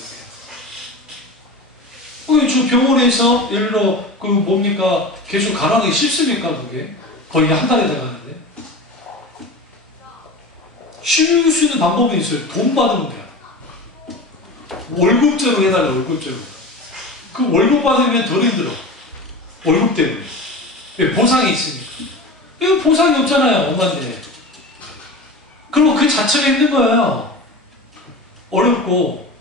저 병원에서 예를 들어 뭡니까? 계속 가라는 게 쉽습니까? 그게? 거의 한 달에 돼가는데. 쉴 수 있는 방법이 있어요. 돈 받으면 돼요. 월급제로 해달라. 월급제로. 그 월급 받으면 더 힘들어. 월급 때문에. 보상이 있으니까. 이거 보상이 없잖아요. 엄마인데. 그리고 그 자체가 힘든 거예요. 어렵고.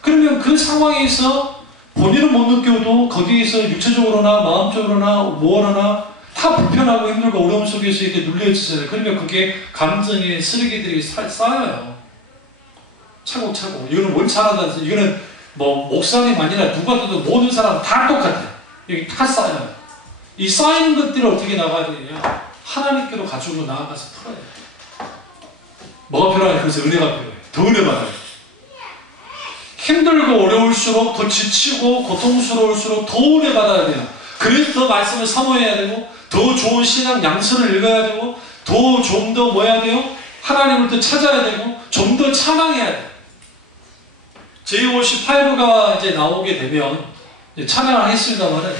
그러면 그 상황에서 본인은 못 느껴도 거기에서 육체적으로나 마음적으로나 뭐하나 다 불편하고 힘들고 어려움 속에서 이렇게 눌려지잖아요. 그러면 그게 감정의 쓰레기들이 쌓여요. 차곡차곡. 이거는 원치 않아서 이거는 뭐 목사님 아니라 누가 또 모든 사람 다 똑같아요. 여기 다 쌓여요. 이 쌓이는 것들을 어떻게 나가야 되느냐? 하나님께로 가지고 나아가서 풀어야 돼요. 뭐가 필요하냐? 그래서 은혜가 필요해요. 더 은혜 받아요. 힘들고 어려울수록 더 지치고 고통스러울수록 더 은혜 받아야 돼요. 그래서 더 말씀을 사모해야 되고 더 좋은 신앙 양서를 읽어야 되고 더 좀 더 뭐 해야 돼요? 하나님을 더 찾아야 되고 좀 더 찬양해야 돼요. J55가 이제 나오게 되면 찬양을 했습니다만은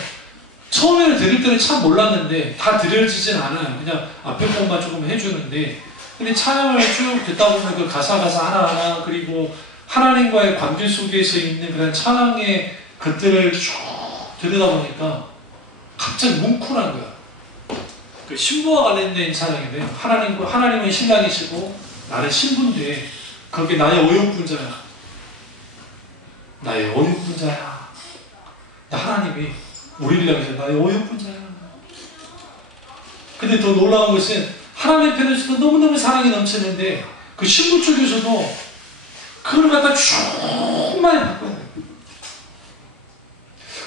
처음에는 드릴 때는 참 몰랐는데 다 드려지진 않아요. 그냥 앞에 것만 조금 해주는데 근데 찬양을 쭉 듣다 보면 그 가사 하나하나 그리고 하나님과의 관계 속에서 있는 그런 찬양의 것들을 쭉 들여다보니까 갑자기 뭉클한 거야. 그 신부와 관련된 찬양인데요. 하나님은 신랑이시고 나는 신부인데 거기에 나의 어용분자야. 나의 어용분자야. 하나님이 우리를 향해서 나의 어용분자야. 근데 더 놀라운 것은 하나님 편에서도 너무너무 사랑이 넘치는데 그 신부 쪽에서도 그걸 갖다 충만히 바꿔야 돼요.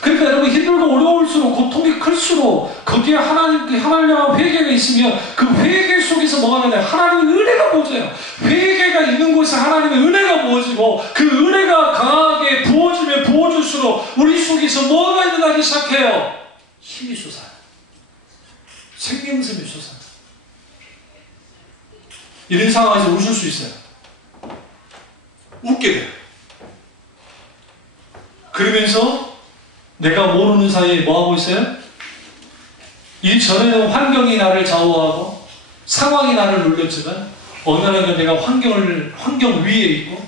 그러니까 여러분 힘들고 어려울수록 고통이 클수록 거기에 하나님과 회개가 있으면 그 회개 속에서 뭐가 나냐? 하나님의 은혜가 부어져요. 회개가 있는 곳에 하나님의 은혜가 부어지고 그 은혜가 강하게 부어지면 부어질수록 우리 속에서 뭐가 일어나기 시작해요? 힘이 솟아요. 생명샘이 솟아요. 이런 상황에서 웃을 수 있어요. 웃게 돼요. 그러면서 내가 모르는 사이에 뭐하고 있어요? 이전에는 환경이 나를 좌우하고 상황이 나를 눌렸지만 어느 날은 내가 환경 위에 있고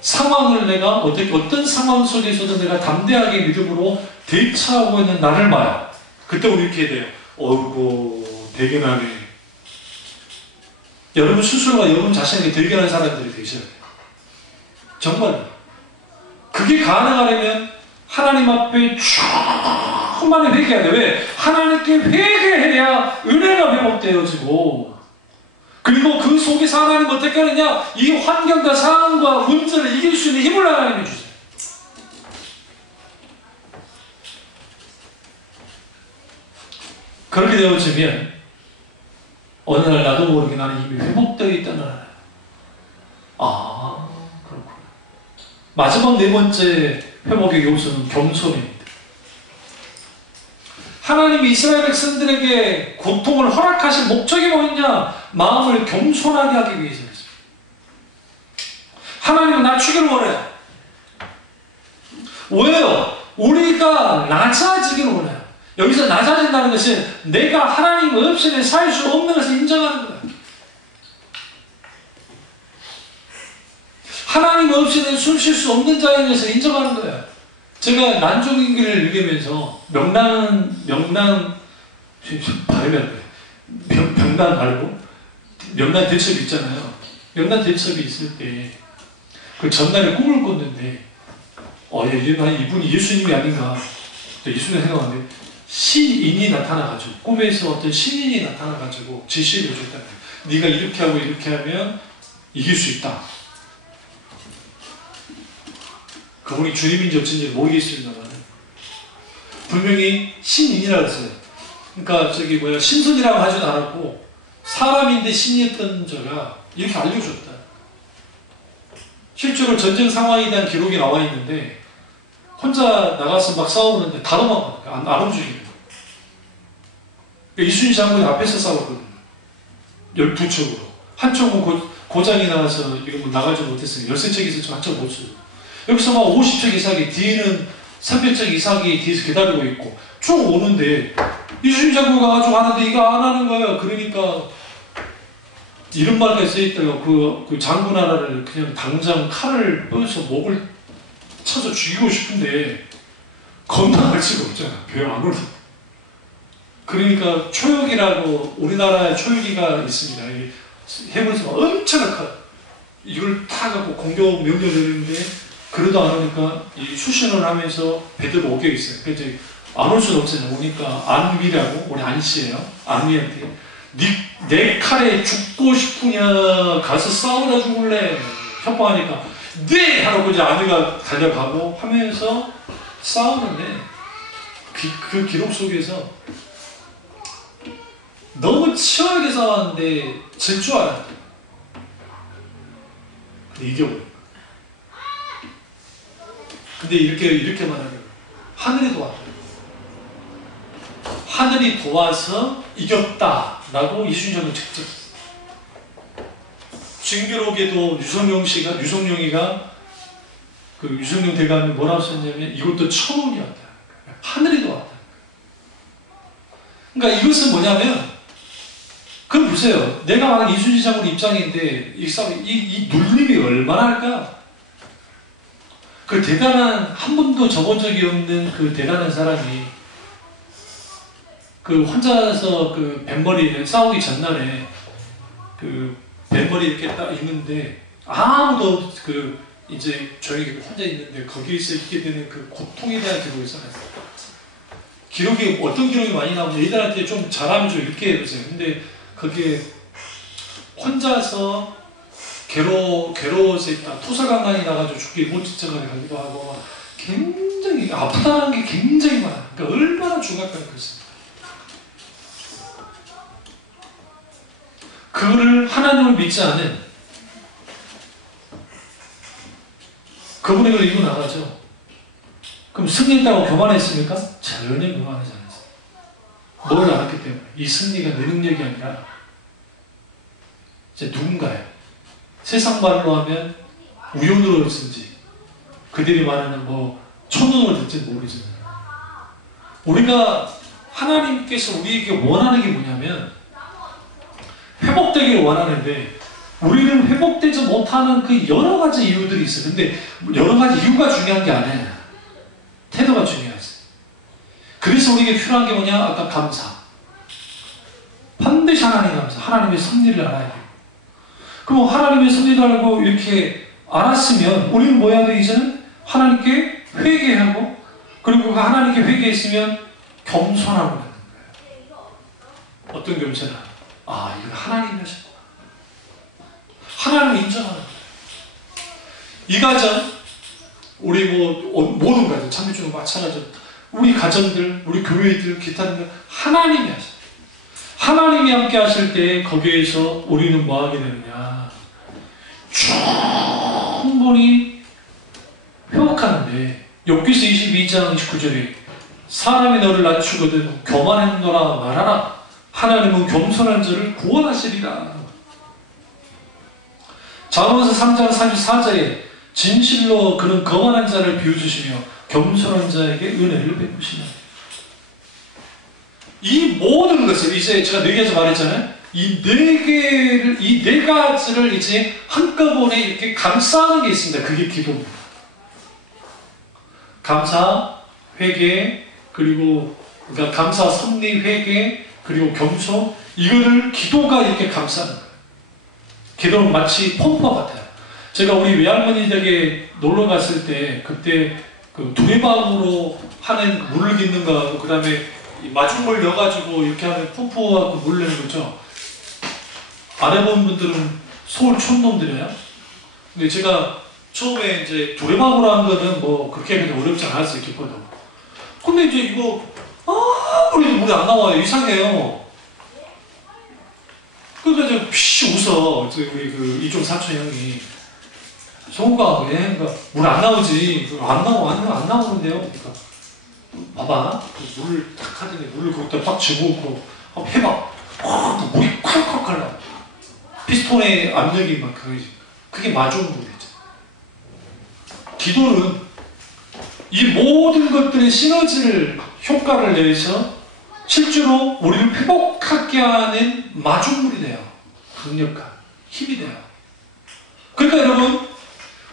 상황을 내가 어떤 상황 속에서도 내가 담대하게 믿음으로 대처하고 있는 나를 봐요. 그때 우리 이렇게 돼요. 어이구 대견하네. 여러분 스스로가 여러분 자신에게 대견한 사람들이 되셔야 돼요. 정말 그게 가능하려면 하나님 앞에 충만히 회개해야 돼요. 왜? 하나님께 회개해야 은혜가 회복되어지고 그리고 그 속에서 하나님 어떻게 하느냐? 이 환경과 상황과 문제를 이길 수 있는 힘을 하나님이 주세요. 그렇게 되어지면 어느 날 나도 모르게 나는 이미 회복되어 있다는 알아요. 아 그렇구나. 마지막 네 번째 회복의 요소는 겸손입니다. 하나님이 이스라엘 백성들에게 고통을 허락하신 목적이 뭐였냐? 마음을 겸손하게 하기 위해서였습니다. 하나님은 낮추기를 원해요. 왜요? 우리가 낮아지기를 원해요. 여기서 낮아진다는 것은 내가 하나님 없이는 살 수 없는 것을 인정하는 거예요. 하나님 없이는 숨 쉴 수 없는 자인 것을 인정하는 거예요. 제가 난중일기를 읽으면서 명단 말고 명단 대첩이 있잖아요. 명단 대첩이 있을 때 그 전날에 꿈을 꿨는데 이분이 예수님이 아닌가 예수님 생각하는데 신인이 나타나가지고 꿈에서 어떤 신인이 나타나가지고 지시를 줬다. 네가 이렇게 하고 이렇게 하면 이길 수 있다. 그분이 주님인지 어쩐지 모르겠습니다만 분명히 신인이라고 했어요. 그러니까 신선이라고 하진 않았고 사람인데 신이었던 자가 이렇게 알려줬다. 실제로 전쟁 상황에 대한 기록이 나와 있는데 혼자 나가서 막 싸우는데 다 도망가요. 안 움직이는 거예요. 이순신 장군이 앞에서 싸웠거든요. 12척으로. 한 척은 고장이 나와서 이거 나가지 못했어요. 13척 있었지만 한 척 못 써요. 여기서 막 50척 이상이 뒤에는 300척 이상이 뒤에서 기다리고 있고 쭉 오는데 이순신 장군이 가가지고 하는데 이거 안 하는 거예요. 그러니까 이런 말까지 써있다가 그 장군 하나를 그냥 당장 칼을 빼서 목을 쳐서 죽이고 싶은데 건너갈 수가 없잖아. 배 안으로. 그러니까 초역이라고 우리나라에 초역이가 있습니다. 해군에서 엄청난 칼 이걸 타갖고 공격 명령을 내리는데 그래도 안 오니까 이 수신을 하면서 배들 오게 있어요. 그래서 안 올 수는 없잖아요. 오니까 안위라고 우리 안씨예요. 안위한테 내 칼에 죽고 싶으냐 가서 싸우다 죽을래 협박하니까 네! 하라고 이제 아내가 달려가고 하면서 싸우는데 그 기록 속에서 너무 치열하게 싸웠는데 질 줄 알았대. 근데 이겨버려. 근데 이렇게 말하면 하늘이 도왔다. 하늘이 도와서 이겼다라고 이순신은 직접 징계록에도 유성룡이가 그 유성룡 대감이 뭐라고 썼냐면 이것도 천운이었다. 하늘이 도왔다. 그러니까 이것은 뭐냐면 그럼 보세요. 내가 만약 이순신 장군 입장인데 이 눌림이 얼마나 할까? 그 대단한 한 번도 접은 적이 없는 그 대단한 사람이 그 혼자서 그 뱃머리를 싸우기 전날에 그 뱃머리 이렇게 딱 있는데 아무도 이제 저에게 혼자 있는데 거기에서 있게 되는 그 고통에 대한 기록이 써놨어요. 기록이 어떤 기록이 많이 나오면 얘들한테 좀 잘하면 좀 읽게 해보세요. 근데 그게 혼자서 괴로워서 있다. 토사강간이 나가지고 죽기 못 직전까지 가기도 하고 굉장히 아프다는 게 굉장히 많아요. 그러니까 얼마나 중압감이 그렇습니다. 그거를 하나님을 믿지 않은 그분의 걸 이루고 나가죠. 그럼 승리했다고 교만했습니까? 전혀 교만하지 않았어요. 뭘 알았기 때문에 이 승리가 내 능력이 아니라 이제 누군가예요. 세상 말로 하면 우연으로 듣는지 그들이 말하는 뭐 천운으로 듣지는 모르지만 우리가 하나님께서 우리에게 원하는 게 뭐냐면 회복되기를 원하는데 우리는 회복되지 못하는 그 여러 가지 이유들이 있어요. 근데 여러 가지 이유가 중요한 게 아니에요. 태도가 중요하지. 그래서 우리에게 필요한 게 뭐냐? 아까 감사. 반드시 하나님 감사. 하나님의 섭리를 알아야 돼요. 그럼 하나님의 섭리를 알고 이렇게 알았으면 우리는 뭐 해야 돼? 이제는 하나님께 회개하고 그리고 하나님께 회개했으면 겸손하고 하는 거예요. 어떤 겸손함? 아, 이건 하나님이 하셨구나. 하나님을 인정하는 거예요. 이 가정, 우리 뭐 모든 가정, 참여중은 마찬가지로 우리 가정들, 우리 교회들, 기타 등들 하나님이 하셔요. 하나님이 함께 하실 때 거기에서 우리는 뭐 하게 되느냐? 충분히 회복하는데 욥기서 22장 29절에 사람이 너를 낮추거든 교만했노라 말하라. 하나님은 겸손한 자를 구원하시리라. 잠언서 3장 34절에 진실로 그는 거만한 자를 비웃으시며 겸손한 자에게 은혜를 베푸시며 이 모든 것을 이제 제가 4개에서 말했잖아요. 이 4개를, 이 4가지를 이제 한꺼번에 이렇게 감싸는 게 있습니다. 그게 기도입니다. 감사, 회개, 그리고 그러니까 감사, 섭리, 회개, 그리고 겸손, 이거를 기도가 이렇게 감싸는 거예요. 기도는 마치 펌프와 같아요. 제가 우리 외할머니에게 놀러 갔을 때 그때 그 두레박으로 하는 물을 깃는 거, 그 다음에 마중물 넣어가지고 이렇게 하면 펌프하고 물 내는 거죠. 안 해본 분들은 서울 촌놈들이에요. 근데 제가 처음에 이제 두레박으로 한 거는 뭐 그렇게 어렵지 않았어요, 기뻐도. 근데 이제 이거 아무리 물이 안 나와요. 이상해요. 그러니까 이제 피시 웃어. 우리 그 이종 사촌 형이. 성우가 왜? 그러니까 물 안 나오지. 안 나오는데요. 그러니까 봐봐. 그 물을 탁 하더니 물을 거기다 팍 집어넣고 한번 해봐. 그 물이 콸콸 갈라. 피스톤의 압력이 막 그게 마중물이죠. 기도는 이 모든 것들의 시너지를 효과를 내서 실제로 우리를 회복하게 하는 마중물이 돼요. 강력한 힘이 돼요. 그러니까 여러분,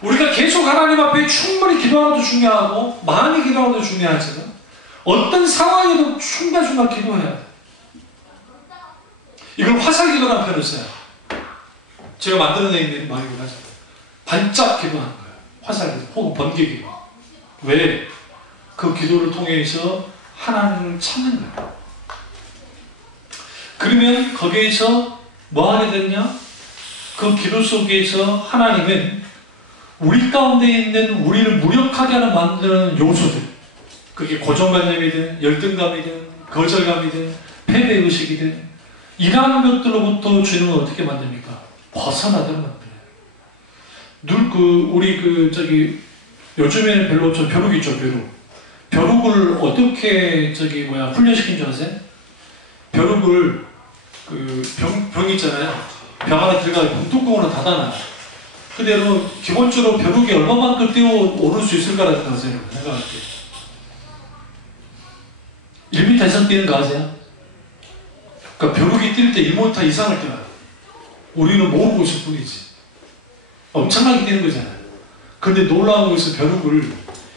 우리가 계속 하나님 앞에 충분히 기도하는 것도 중요하고 많이 기도하는 것도 중요하지만 어떤 상황에도 중간중간 기도해야 돼요. 이걸 화살기도라는 표현을 써요. 제가 만들어낸 말이긴 하죠. 반짝 기도하는 거예요. 화살기도 혹은 번개기도. 왜? 그 기도를 통해서 하나님을 찾는 거예요. 그러면 거기에서 뭐 하게 되냐? 그 기도 속에서 하나님은 우리 가운데 있는 우리를 무력하게 하는 만드는 요소들, 그게 고정관념이든 열등감이든 거절감이든 패배의식이든 이러한 것들로부터 주님은 어떻게 만듭니까? 벗어나도록 만들어요. 우리 요즘에는 별로 없죠. 벼룩 있죠, 벼룩. 벼룩을 어떻게 훈련시킨 줄 아세요? 벼룩을 병 있잖아요. 병 안에 들어가서 뚜껑으로 닫아놔요. 근데 여러분, 기본적으로 벼룩이 얼마만큼 뛰어 오를 수 있을까라고 생각하세요? 여러분, 생각할 때. 1m 이상 뛰는 거 아세요? 그러니까 벼룩이 뛸 때 1m 이상을 뛰어요. 우리는 모르고 있을 뿐이지. 엄청나게 뛰는 거잖아요. 근데 놀라운 것은 벼룩을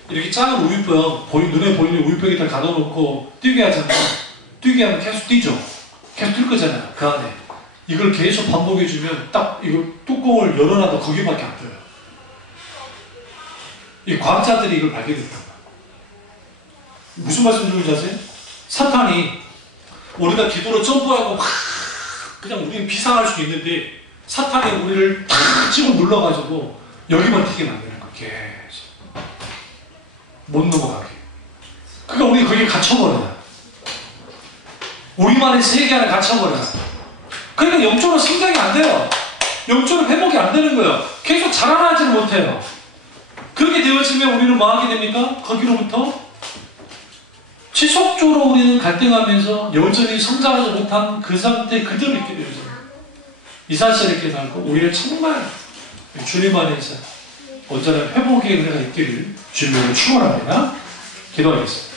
이렇게 작은 우유병, 눈에 보이는 우유병에다 가둬놓고 뛰게 하잖아요. 뛰게 하면 계속 뛰죠. 계속 뛸 거잖아요. 그 안에. 이걸 계속 반복해주면 딱 이거 뚜껑을 열어놔도 거기밖에 안 떠요. 이 과학자들이 이걸 발견했단 말이에요. 무슨 말씀 드리는지 아세요? 사탄이 우리가 기도로 점프하고 막 그냥 우리는 비상할 수 있는데 사탄이 우리를 탁 찍어 눌러가지고 여기만 뛰게 만드는 거예요. 계속. 못 넘어가게. 그러니까 우리 거기에 갇혀버려요. 우리만의 세계 안에 갇혀버려요. 그러니까 영적으로 성장이 안 돼요. 영적으로 회복이 안 되는 거예요. 계속 자라나지는 못해요. 그렇게 되어지면 우리는 뭐 하게 됩니까? 거기로부터 지속적으로 우리는 갈등하면서 여전히 성장하지 못한 그 상태 그대로 있게 되어져요. 이 사실을 깨닫고 우리를 정말 주님 안에서 온전한 회복의 은혜가 있기를 주님으로 축원합니다. 기도하겠습니다.